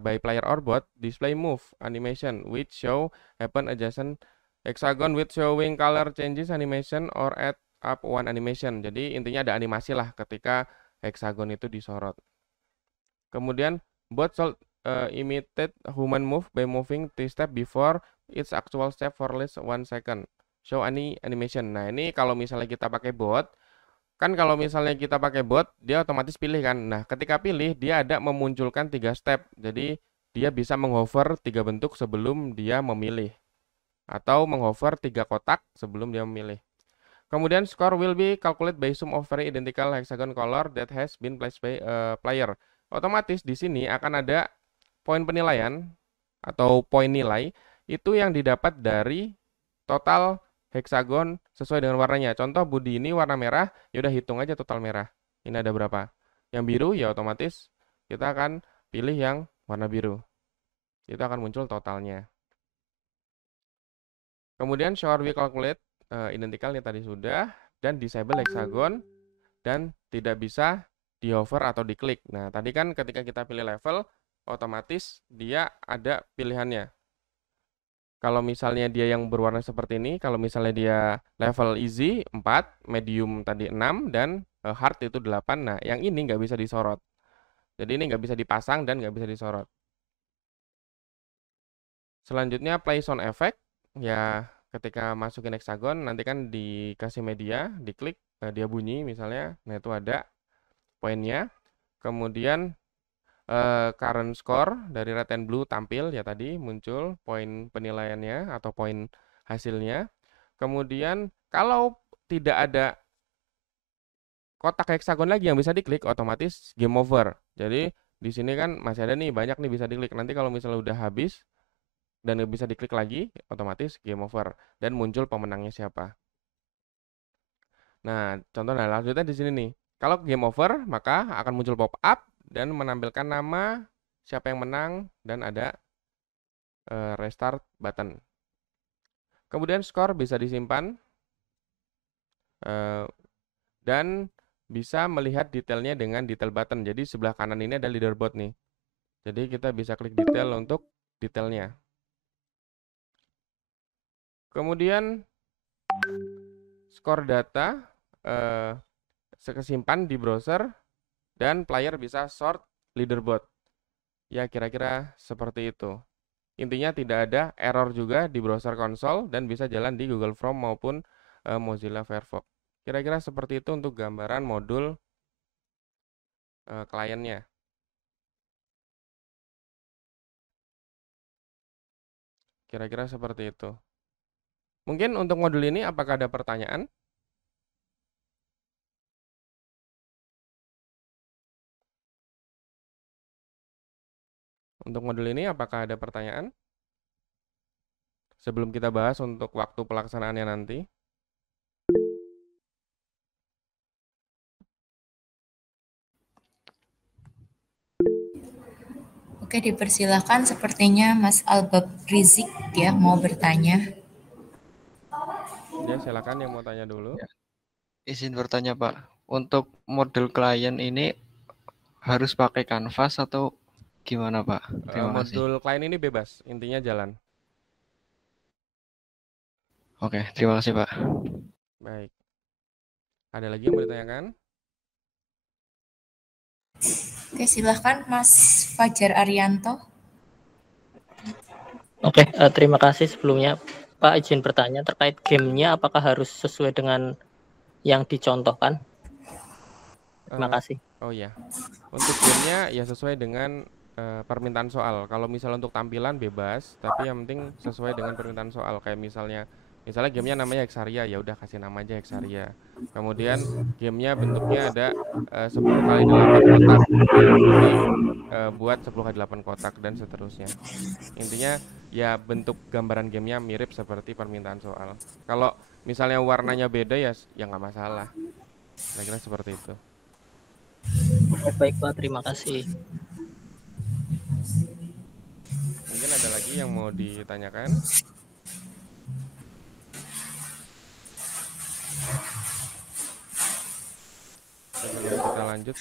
by player or bot, display move animation which show happen adjacent hexagon with showing color changes animation or add up one animation. Jadi intinya ada animasi lah ketika hexagon itu disorot. Kemudian bot should imitate human move by moving 3 step before its actual step for at least 1 second. Show any animation. Nah, ini kalau misalnya kita pakai bot, kan kalau misalnya kita pakai bot, dia otomatis pilih kan. Nah, ketika pilih, dia ada memunculkan 3 step. Jadi, dia bisa menghover 3 bentuk sebelum dia memilih. Atau menghover 3 kotak sebelum dia memilih. Kemudian, score will be calculated by sum of very identical hexagon color that has been placed by player. Otomatis di sini akan ada poin penilaian atau poin nilai itu yang didapat dari total heksagon sesuai dengan warnanya. Contoh Budi ini warna merah, ya udah hitung aja total merah. Ini ada berapa? Yang biru ya otomatis kita akan pilih yang warna biru. Itu akan muncul totalnya. Kemudian show we calculate identical ini tadi sudah, dan disable hexagon dan tidak bisa di hover atau diklik. Nah, tadi kan ketika kita pilih level, otomatis dia ada pilihannya. Kalau misalnya dia yang berwarna seperti ini, kalau misalnya dia level easy 4, medium tadi 6, dan hard itu 8. Nah, yang ini nggak bisa disorot. Jadi ini nggak bisa dipasang dan nggak bisa disorot. Selanjutnya play sound effect. Ya, ketika masukin hexagon, nanti kan dikasih media, diklik, dia bunyi misalnya. Nah, itu ada poinnya. Kemudian current score dari red and blue tampil ya tadi muncul poin penilaiannya atau poin hasilnya. Kemudian kalau tidak ada kotak hexagon lagi yang bisa diklik, otomatis game over. Jadi di sini kan masih ada nih banyak nih bisa diklik. Nanti kalau misalnya udah habis dan nggak bisa diklik lagi, otomatis game over dan muncul pemenangnya siapa. Nah, contoh lanjutnya di sini nih. Kalau game over, maka akan muncul pop up dan menampilkan nama, siapa yang menang, dan ada restart button. Kemudian skor bisa disimpan dan bisa melihat detailnya dengan detail button. Jadi sebelah kanan ini ada leaderboard nih. Jadi kita bisa klik detail untuk detailnya. Kemudian skor data kesimpan di browser dan player bisa sort leaderboard. Ya kira-kira seperti itu. Intinya tidak ada error juga di browser konsol dan bisa jalan di Google Chrome maupun Mozilla Firefox. Kira-kira seperti itu untuk gambaran modul kliennya. Kira-kira seperti itu. Mungkin untuk modul ini apakah ada pertanyaan? Untuk modul ini apakah ada pertanyaan? Sebelum kita bahas untuk waktu pelaksanaannya nanti. Oke, dipersilahkan. Sepertinya Mas Albab Rizik ya mau bertanya. Ya, silakan yang mau tanya dulu. Ya, izin bertanya Pak, untuk model klien ini harus pakai Canvas atau gimana Pak? Terima kasih. Modul klien ini bebas, intinya jalan. Oke, terima kasih Pak. Baik. Ada lagi yang mau ditanyakan? Oke, silahkan Mas Fajar Arianto. Oke, terima kasih sebelumnya. Pak, izin bertanya terkait gamenya, apakah harus sesuai dengan yang dicontohkan? Terima kasih. Oh iya, untuk gamenya ya sesuai dengan permintaan soal. Kalau misalnya untuk tampilan bebas, tapi yang penting sesuai dengan permintaan soal. Kayak misalnya gamenya namanya Hexaria, ya udah kasih nama aja Hexaria. Kemudian gamenya bentuknya ada 10x8 kotak, ya berarti buat 10x8 kotak dan seterusnya. Intinya ya bentuk gambaran gamenya mirip seperti permintaan soal. Kalau misalnya warnanya beda ya nggak masalah. Kira-kira seperti itu. Baik Pak, terima kasih. Mungkin ada lagi yang mau ditanyakan? Sebelum kita lanjut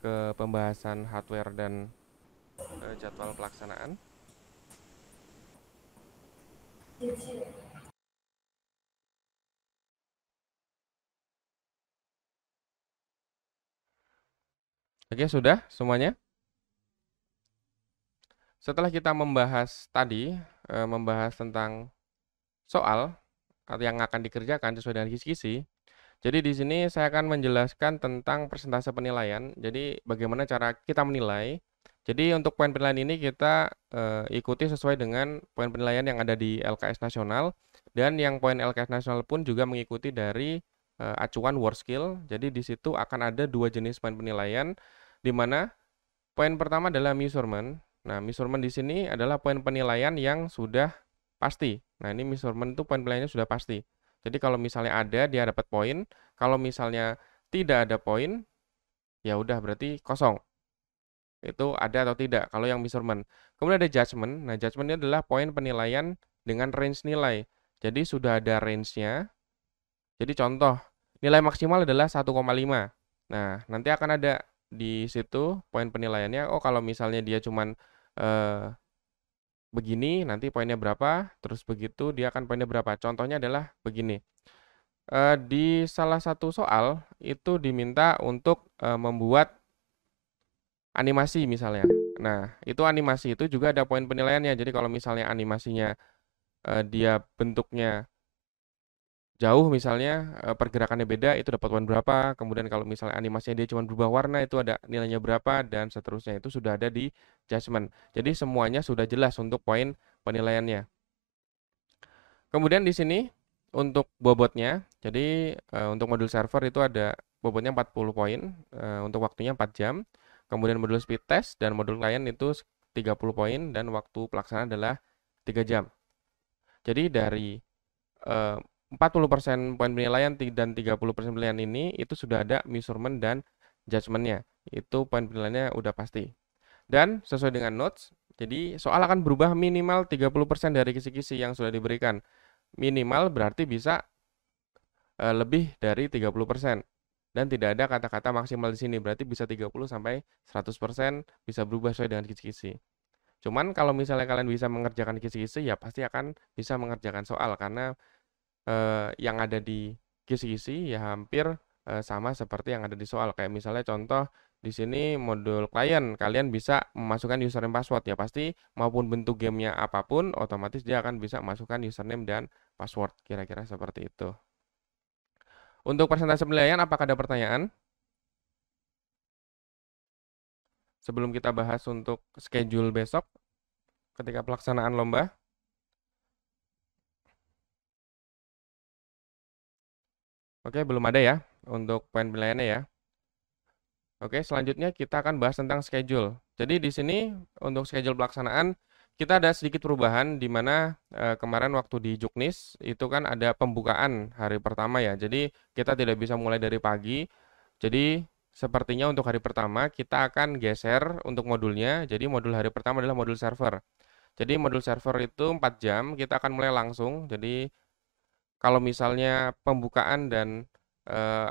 ke pembahasan hardware dan jadwal pelaksanaan. Oke, sudah semuanya? Setelah kita membahas tadi, membahas tentang soal yang akan dikerjakan sesuai dengan kisi-kisi. Jadi di sini saya akan menjelaskan tentang persentase penilaian. Jadi bagaimana cara kita menilai. Jadi untuk poin penilaian ini kita ikuti sesuai dengan poin penilaian yang ada di LKS nasional, dan yang poin LKS nasional pun juga mengikuti dari acuan WorldSkill. Jadi di situ akan ada dua jenis poin penilaian, di mana poin pertama adalah measurement. Nah, measurement di sini adalah poin penilaian yang sudah pasti. Nah, ini measurement itu poin penilaiannya sudah pasti. Jadi kalau misalnya ada, dia dapat poin. Kalau misalnya tidak ada poin, ya udah berarti kosong. Itu ada atau tidak kalau yang measurement. Kemudian ada judgment. Nah, judgment ini adalah poin penilaian dengan range nilai. Jadi sudah ada range-nya. Jadi contoh, nilai maksimal adalah 1,5. Nah, nanti akan ada di situ poin penilaiannya. Oh, kalau misalnya dia cuman begini, nanti poinnya berapa, terus begitu dia akan poinnya berapa. Contohnya adalah begini. Di salah satu soal itu diminta untuk membuat animasi misalnya. Nah, itu animasi itu juga ada poin penilaiannya. Jadi kalau misalnya animasinya dia bentuknya jauh misalnya, pergerakannya beda, itu dapat poin berapa. Kemudian kalau misalnya animasinya dia cuma berubah warna, itu ada nilainya berapa, dan seterusnya. Itu sudah ada di judgment. Jadi semuanya sudah jelas untuk poin penilaiannya. Kemudian di sini untuk bobotnya, jadi untuk modul server itu ada bobotnya 40 poin, untuk waktunya 4 jam. Kemudian modul speed test dan modul klien itu 30 poin, dan waktu pelaksanaan adalah 3 jam. Jadi dari 40% poin penilaian dan 30% penilaian ini itu sudah ada measurement dan judgment-nya. Itu poin penilaiannya udah pasti. Dan sesuai dengan notes, jadi soal akan berubah minimal 30% dari kisi-kisi yang sudah diberikan. Minimal berarti bisa lebih dari 30%. Dan tidak ada kata-kata maksimal di sini, berarti bisa 30 sampai 100% bisa berubah sesuai dengan kisi-kisi. Cuman kalau misalnya kalian bisa mengerjakan kisi-kisi, ya pasti akan bisa mengerjakan soal, karena yang ada di kisi-kisi ya hampir sama seperti yang ada di soal. Kayak misalnya contoh Di sini modul klien, kalian bisa memasukkan username password ya pasti maupun bentuk gamenya apapun, otomatis dia akan bisa masukkan username dan password, kira-kira seperti itu. Untuk persentase penilaian, apakah ada pertanyaan? Sebelum kita bahas untuk schedule besok, ketika pelaksanaan lomba. Oke, belum ada ya untuk poin penilaiannya ya. Oke, selanjutnya kita akan bahas tentang schedule. Jadi di sini untuk schedule pelaksanaan kita ada sedikit perubahan di mana kemarin waktu di Juknis itu kan ada pembukaan hari pertama ya. Jadi kita tidak bisa mulai dari pagi. Jadi sepertinya untuk hari pertama kita akan geser untuk modulnya. Jadi modul hari pertama adalah modul server. Jadi modul server itu 4 jam, kita akan mulai langsung. Jadi kalau misalnya pembukaan dan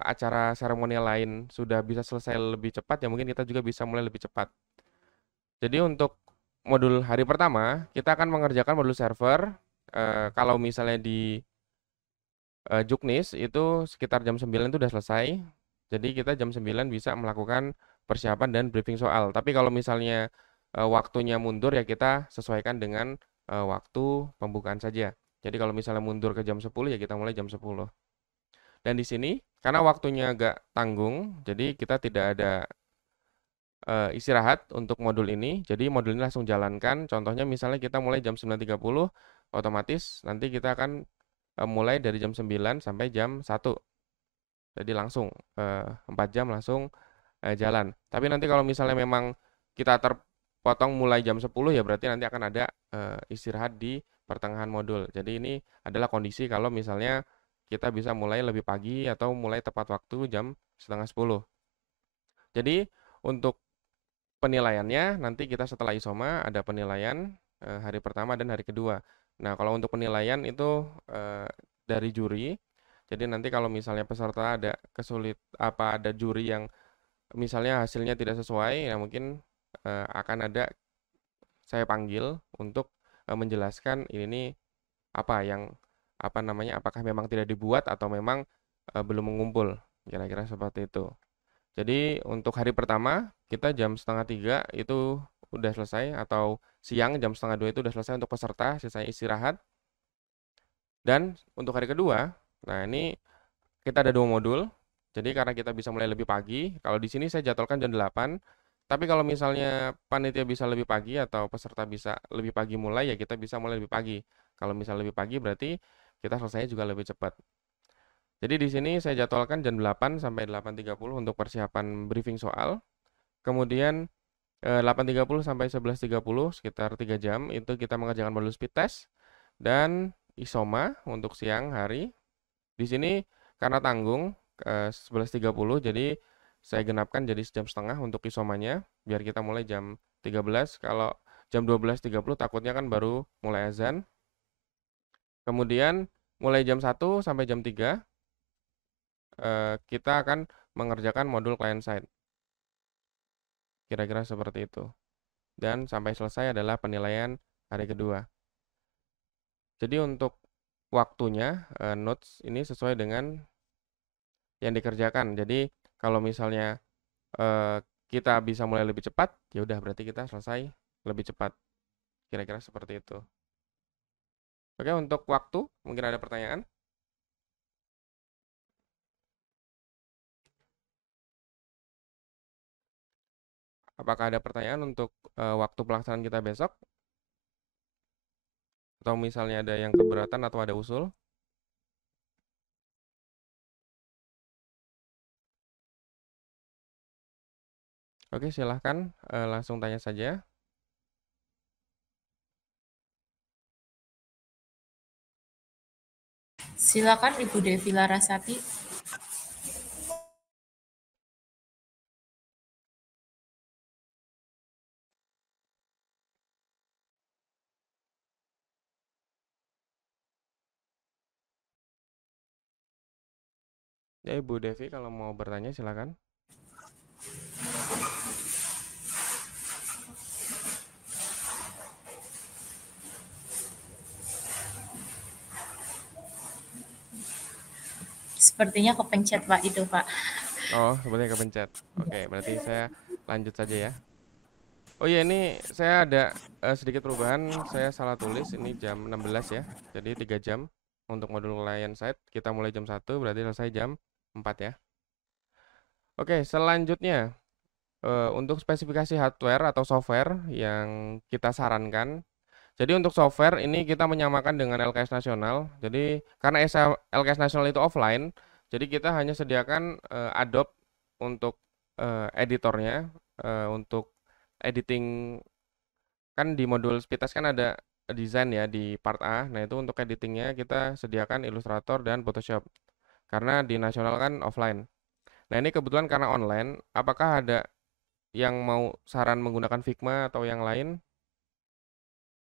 acara seremonial lain sudah bisa selesai lebih cepat, ya mungkin kita juga bisa mulai lebih cepat. Jadi untuk modul hari pertama, kita akan mengerjakan modul server. Kalau misalnya di Juknis itu sekitar jam 9 itu sudah selesai. Jadi kita jam 9 bisa melakukan persiapan dan briefing soal. Tapi kalau misalnya waktunya mundur ya kita sesuaikan dengan waktu pembukaan saja. Jadi kalau misalnya mundur ke jam 10 ya kita mulai jam 10. Dan di sini karena waktunya agak tanggung, jadi kita tidak ada istirahat untuk modul ini. Jadi modul ini langsung jalankan. Contohnya misalnya kita mulai jam 9.30, otomatis nanti kita akan mulai dari jam 9 sampai jam 1. Jadi langsung 4 jam langsung jalan. Tapi nanti kalau misalnya memang kita terpotong mulai jam 10 ya berarti nanti akan ada istirahat di pertengahan modul. Jadi ini adalah kondisi kalau misalnya kita bisa mulai lebih pagi atau mulai tepat waktu jam setengah 10. Jadi untuk penilaiannya nanti kita setelah isoma ada penilaian hari pertama dan hari kedua. Nah kalau untuk penilaian itu dari juri. Jadi nanti kalau misalnya peserta ada ada juri yang misalnya hasilnya tidak sesuai, ya mungkin akan ada saya panggil untuk menjelaskan ini apakah memang tidak dibuat atau memang belum mengumpul, kira-kira seperti itu. Jadi untuk hari pertama kita jam 2:30 itu udah selesai, atau siang jam 1:30 itu udah selesai untuk peserta, sisanya istirahat. Dan untuk hari kedua, nah ini kita ada 2 modul. Jadi karena kita bisa mulai lebih pagi, kalau di sini saya jadwalkan jam 8. Tapi kalau misalnya panitia bisa lebih pagi atau peserta bisa lebih pagi mulai, ya kita bisa mulai lebih pagi. Kalau misalnya lebih pagi berarti kita selesai juga lebih cepat. Jadi di sini saya jadwalkan jam 8 sampai 8.30 untuk persiapan briefing soal. Kemudian 8.30 sampai 11.30 sekitar 3 jam itu kita mengerjakan modul speed test dan isoma untuk siang hari. Di sini karena tanggung 11.30 jadi saya genapkan jadi jam setengah untuk isomanya biar kita mulai jam 13. Kalau jam 12.30 takutnya kan baru mulai azan. Kemudian mulai jam 1 sampai jam 3 kita akan mengerjakan modul client side. Kira-kira seperti itu. Dan sampai selesai adalah penilaian hari kedua. Jadi untuk waktunya notes ini sesuai dengan yang dikerjakan. Jadi kalau misalnya kita bisa mulai lebih cepat, ya udah berarti kita selesai lebih cepat. Kira-kira seperti itu. Oke, untuk waktu mungkin ada pertanyaan? Apakah ada pertanyaan untuk waktu pelaksanaan kita besok? Atau misalnya ada yang keberatan atau ada usul? Oke, silahkan langsung tanya saja. Silakan Ibu Devi Larasati. Ya, Ibu Devi kalau mau bertanya silakan. Sepertinya kepencet Pak itu Pak. Oh, sepertinya kepencet. Oke, berarti saya lanjut saja ya. Oh iya, ini saya ada sedikit perubahan. Saya salah tulis, ini jam 16 ya. Jadi 3 jam untuk modul client side. Kita mulai jam 1, berarti selesai jam 4 ya. Oke, selanjutnya untuk spesifikasi hardware atau software yang kita sarankan. Jadi untuk software ini kita menyamakan dengan LKS nasional. Jadi karena LKS nasional itu offline, jadi kita hanya sediakan Adobe untuk editornya, untuk editing. Kan di modul speedtest kan ada desain ya di part A. Nah, itu untuk editingnya kita sediakan Illustrator dan Photoshop. Karena di nasional kan offline. Nah, ini kebetulan karena online, apakah ada yang mau saran menggunakan Figma atau yang lain?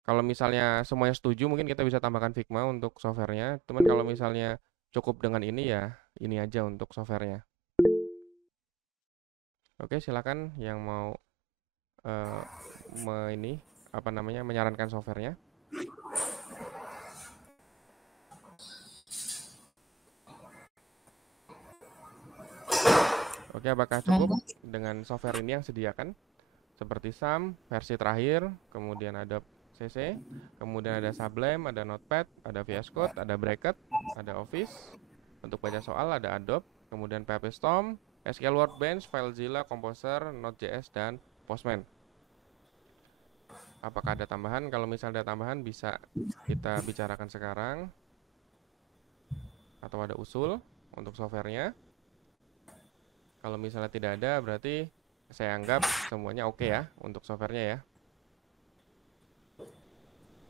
Kalau misalnya semuanya setuju, mungkin kita bisa tambahkan Figma untuk softwarenya. Cuman kalau misalnya cukup dengan ini ya, ini aja untuk softwarenya. Oke, silakan yang mau menyarankan softwarenya. Oke, apakah cukup dengan software ini yang sediakan? Seperti SAM, versi terakhir, kemudian ada CC, kemudian ada Sublime, ada Notepad, ada VS Code, ada Bracket, ada Office. Untuk baca soal ada Adobe, kemudian PHP Storm, SQL Workbench, FileZilla, Composer, Node.js, dan Postman. Apakah ada tambahan? Kalau misalnya ada tambahan bisa kita bicarakan sekarang. Atau ada usul untuk softwarenya. Kalau misalnya tidak ada, berarti saya anggap semuanya oke ya untuk softwarenya ya.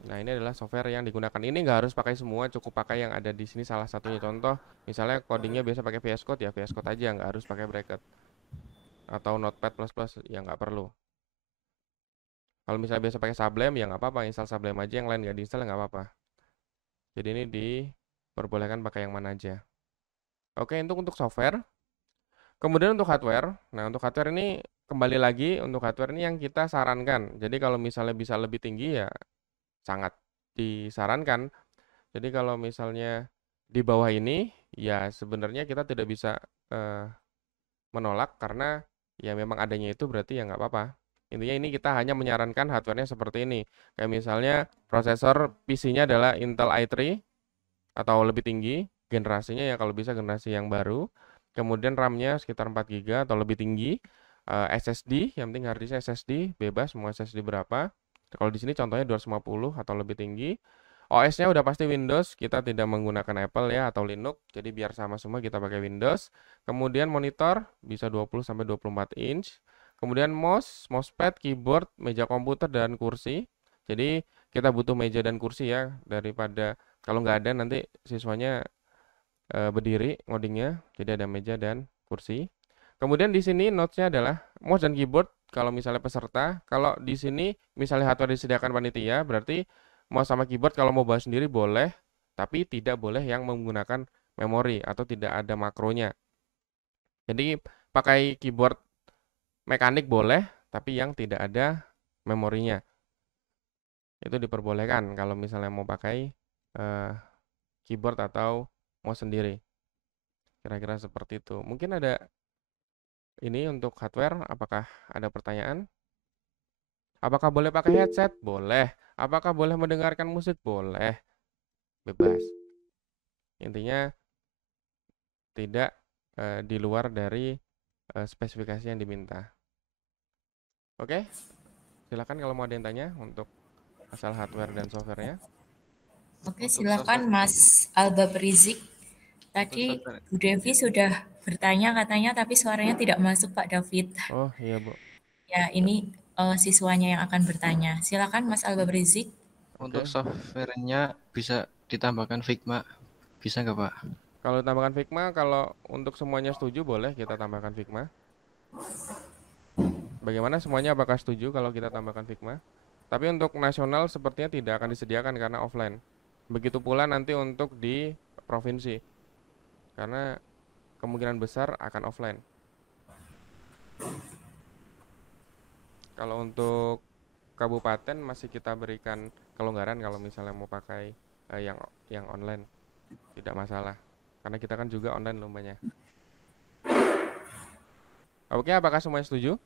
Nah, ini adalah software yang digunakan. Ini nggak harus pakai semua, cukup pakai yang ada di sini salah satunya. Contoh, misalnya codingnya biasa pakai VS Code, ya VS Code aja, nggak harus pakai bracket. Atau Notepad++, ya nggak perlu. Kalau misalnya biasa pakai Sublime, ya nggak apa-apa, install Sublime aja, yang lain nggak diinstal, nggak apa-apa. Jadi ini diperbolehkan pakai yang mana aja. Oke, untuk software. Kemudian untuk hardware, nah untuk hardware ini kembali lagi untuk hardware ini yang kita sarankan. Jadi kalau misalnya bisa lebih tinggi ya sangat disarankan. Jadi kalau misalnya di bawah ini ya sebenarnya kita tidak bisa menolak karena ya memang adanya itu berarti ya nggak apa-apa. Intinya ini kita hanya menyarankan hardware-nya seperti ini. Kayak misalnya prosesor PC-nya adalah Intel i3 atau lebih tinggi, generasinya ya kalau bisa generasi yang baru. Kemudian RAM-nya sekitar 4 GB atau lebih tinggi. SSD, yang penting harddisknya SSD, bebas mau SSD berapa. Kalau di sini contohnya 250 atau lebih tinggi. OS-nya udah pasti Windows, kita tidak menggunakan Apple ya atau Linux. Jadi biar sama semua kita pakai Windows. Kemudian monitor bisa 20 sampai 24 inch. Kemudian mousepad, keyboard, meja komputer dan kursi. Jadi kita butuh meja dan kursi ya daripada kalau nggak ada nanti siswanya berdiri ngodingnya, jadi ada meja dan kursi. Kemudian di sini notes-nya adalah mouse dan keyboard kalau misalnya peserta. Kalau di sini misalnya hardware disediakan panitia, berarti mouse sama keyboard kalau mau bawa sendiri boleh, tapi tidak boleh yang menggunakan memori atau tidak ada makronya. Jadi pakai keyboard mekanik boleh, tapi yang tidak ada memorinya. Itu diperbolehkan kalau misalnya mau pakai keyboard atau mouse sendiri. Kira-kira seperti itu. Mungkin ada ini untuk hardware, apakah ada pertanyaan? Apakah boleh pakai headset? Boleh. Apakah boleh mendengarkan musik? Boleh. Bebas. Intinya tidak di luar dari spesifikasi yang diminta. Oke? Silakan kalau mau ada yang tanya untuk asal hardware dan softwarenya. Oke, silakan Mas Alba Prizik. Tadi Bu Devi sudah bertanya katanya, tapi suaranya tidak masuk Pak David. Oh iya Bu. Ya, ini siswanya yang akan bertanya. Silakan Mas Alba Prizik. Untuk softwarenya bisa ditambahkan Figma, bisa nggak Pak? Kalau tambahkan Figma, kalau untuk semuanya setuju boleh kita tambahkan Figma. Bagaimana semuanya apakah setuju kalau kita tambahkan Figma? Tapi untuk nasional sepertinya tidak akan disediakan karena offline. Begitu pula nanti untuk di provinsi. Karena kemungkinan besar akan offline. Kalau untuk kabupaten masih kita berikan kelonggaran kalau misalnya mau pakai yang online. Tidak masalah. Karena kita kan juga online lombanya. Oke, apakah semuanya setuju?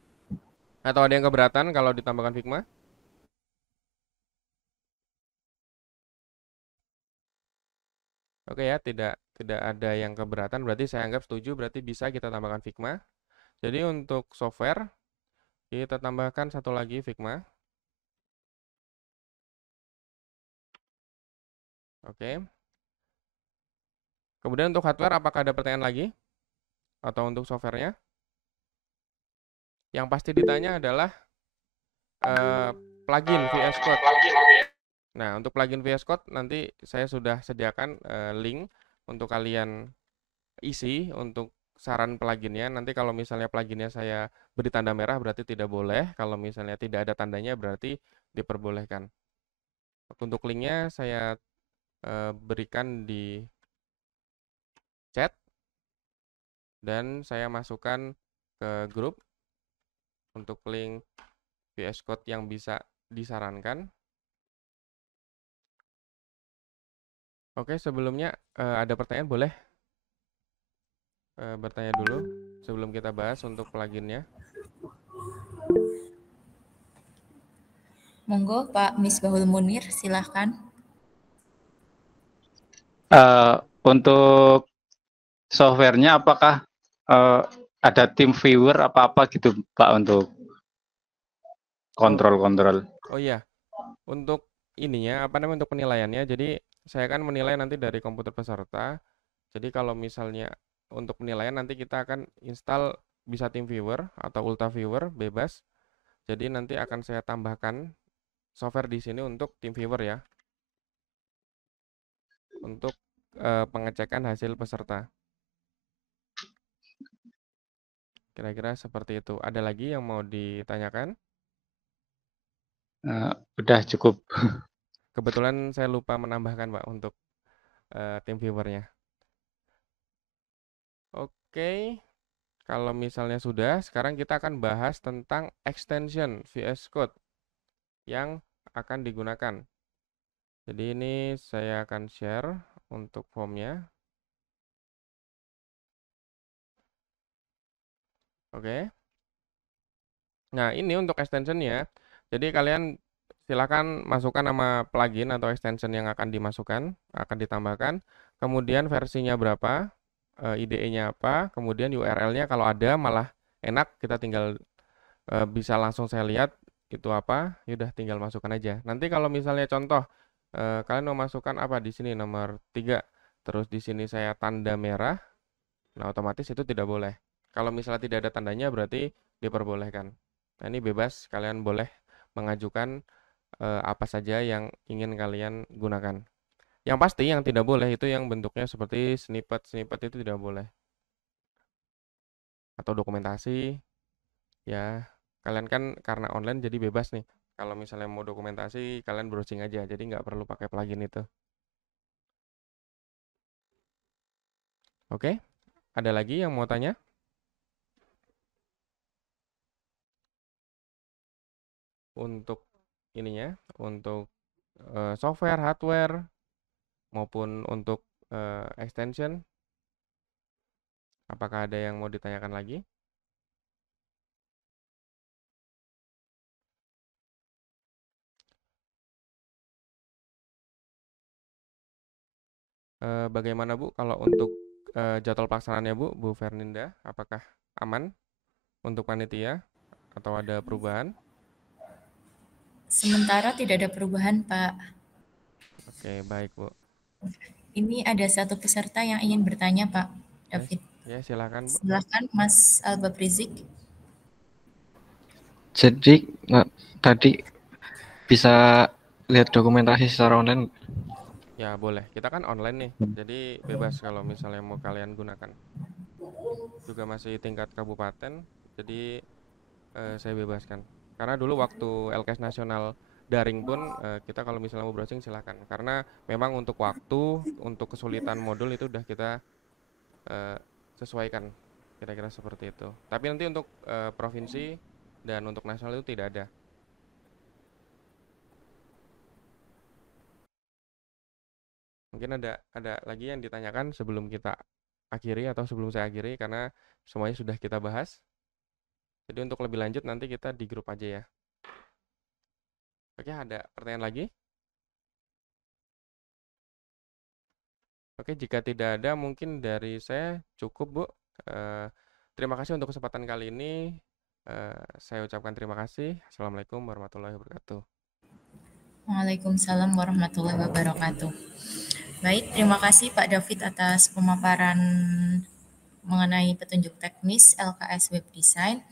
Atau ada yang keberatan kalau ditambahkan Figma? Oke ya, tidak ada yang keberatan, berarti saya anggap setuju, berarti bisa kita tambahkan Figma. Jadi untuk software, kita tambahkan satu lagi Figma. Oke. Kemudian untuk hardware, apakah ada pertanyaan lagi? Atau untuk softwarenya? Yang pasti ditanya adalah plugin VS Code. Nah, untuk plugin VS Code nanti saya sudah sediakan link untuk kalian isi untuk saran pluginnya. Nanti kalau misalnya pluginnya saya beri tanda merah berarti tidak boleh. Kalau misalnya tidak ada tandanya berarti diperbolehkan. Untuk linknya saya berikan di chat dan saya masukkan ke grup untuk link VS Code yang bisa disarankan. Oke, sebelumnya ada pertanyaan boleh bertanya dulu sebelum kita bahas untuk pluginnya. Monggo Pak Misbahul Munir, silahkan. Untuk softwarenya apakah ada tim viewer apa-apa gitu Pak untuk kontrol-kontrol? Oh iya, untuk ininya apa namanya untuk penilaiannya. Jadi saya akan menilai nanti dari komputer peserta. Jadi kalau misalnya untuk penilaian nanti kita akan install bisa TeamViewer atau UltraViewer bebas. Jadi nanti akan saya tambahkan software di sini untuk TeamViewer ya. Untuk pengecekan hasil peserta. Kira-kira seperti itu. Ada lagi yang mau ditanyakan? Udah cukup. Kebetulan saya lupa menambahkan Pak untuk TeamViewer-nya. Oke. Kalau misalnya sudah, sekarang kita akan bahas tentang extension VS Code yang akan digunakan. Jadi ini saya akan share untuk formnya. Oke. Nah, ini untuk extensionnya. Jadi kalian silakan masukkan nama plugin atau extension yang akan dimasukkan, akan ditambahkan. Kemudian versinya berapa, IDE-nya apa, kemudian URL-nya kalau ada malah enak kita tinggal bisa langsung saya lihat itu apa, yaudah tinggal masukkan aja. Nanti kalau misalnya contoh kalian mau masukkan apa di sini nomor 3, terus di sini saya tanda merah, nah otomatis itu tidak boleh. Kalau misalnya tidak ada tandanya berarti diperbolehkan. Nah ini bebas, kalian boleh mengajukan apa saja yang ingin kalian gunakan. Yang pasti yang tidak boleh itu yang bentuknya seperti snippet itu tidak boleh. Atau dokumentasi, ya kalian kan karena online jadi bebas nih. Kalau misalnya mau dokumentasi, kalian browsing aja, jadi nggak perlu pakai plugin itu. Oke, ada lagi yang mau tanya? Untuk ininya, untuk software, hardware, maupun untuk extension, apakah ada yang mau ditanyakan lagi? Bagaimana Bu kalau untuk jadwal pelaksanaannya Bu Ferninda, apakah aman untuk panitia atau ada perubahan? Sementara tidak ada perubahan, Pak. Oke, baik Bu. Ini ada satu peserta yang ingin bertanya, Pak David. Ya, silakan Bu. Silakan Mas Alba Prizik. Jadi tadi bisa lihat dokumentasi secara online. Ya, boleh. Kita kan online nih, jadi bebas kalau misalnya mau kalian gunakan. Juga masih tingkat kabupaten, jadi saya bebaskan. Karena dulu waktu LKS nasional daring pun kita kalau misalnya mau browsing silahkan. Karena memang untuk waktu, untuk kesulitan modul itu udah kita sesuaikan. Kira-kira seperti itu. Tapi nanti untuk provinsi dan untuk nasional itu tidak ada. Mungkin ada lagi yang ditanyakan sebelum kita akhiri atau sebelum saya akhiri karena semuanya sudah kita bahas. Jadi untuk lebih lanjut nanti kita di grup aja ya. Oke, ada pertanyaan lagi? Oke, jika tidak ada mungkin dari saya cukup, Bu. Terima kasih untuk kesempatan kali ini. Saya ucapkan terima kasih. Assalamualaikum warahmatullahi wabarakatuh. Waalaikumsalam warahmatullahi wabarakatuh. Baik, terima kasih Pak David atas pemaparan mengenai petunjuk teknis LKS Web Design.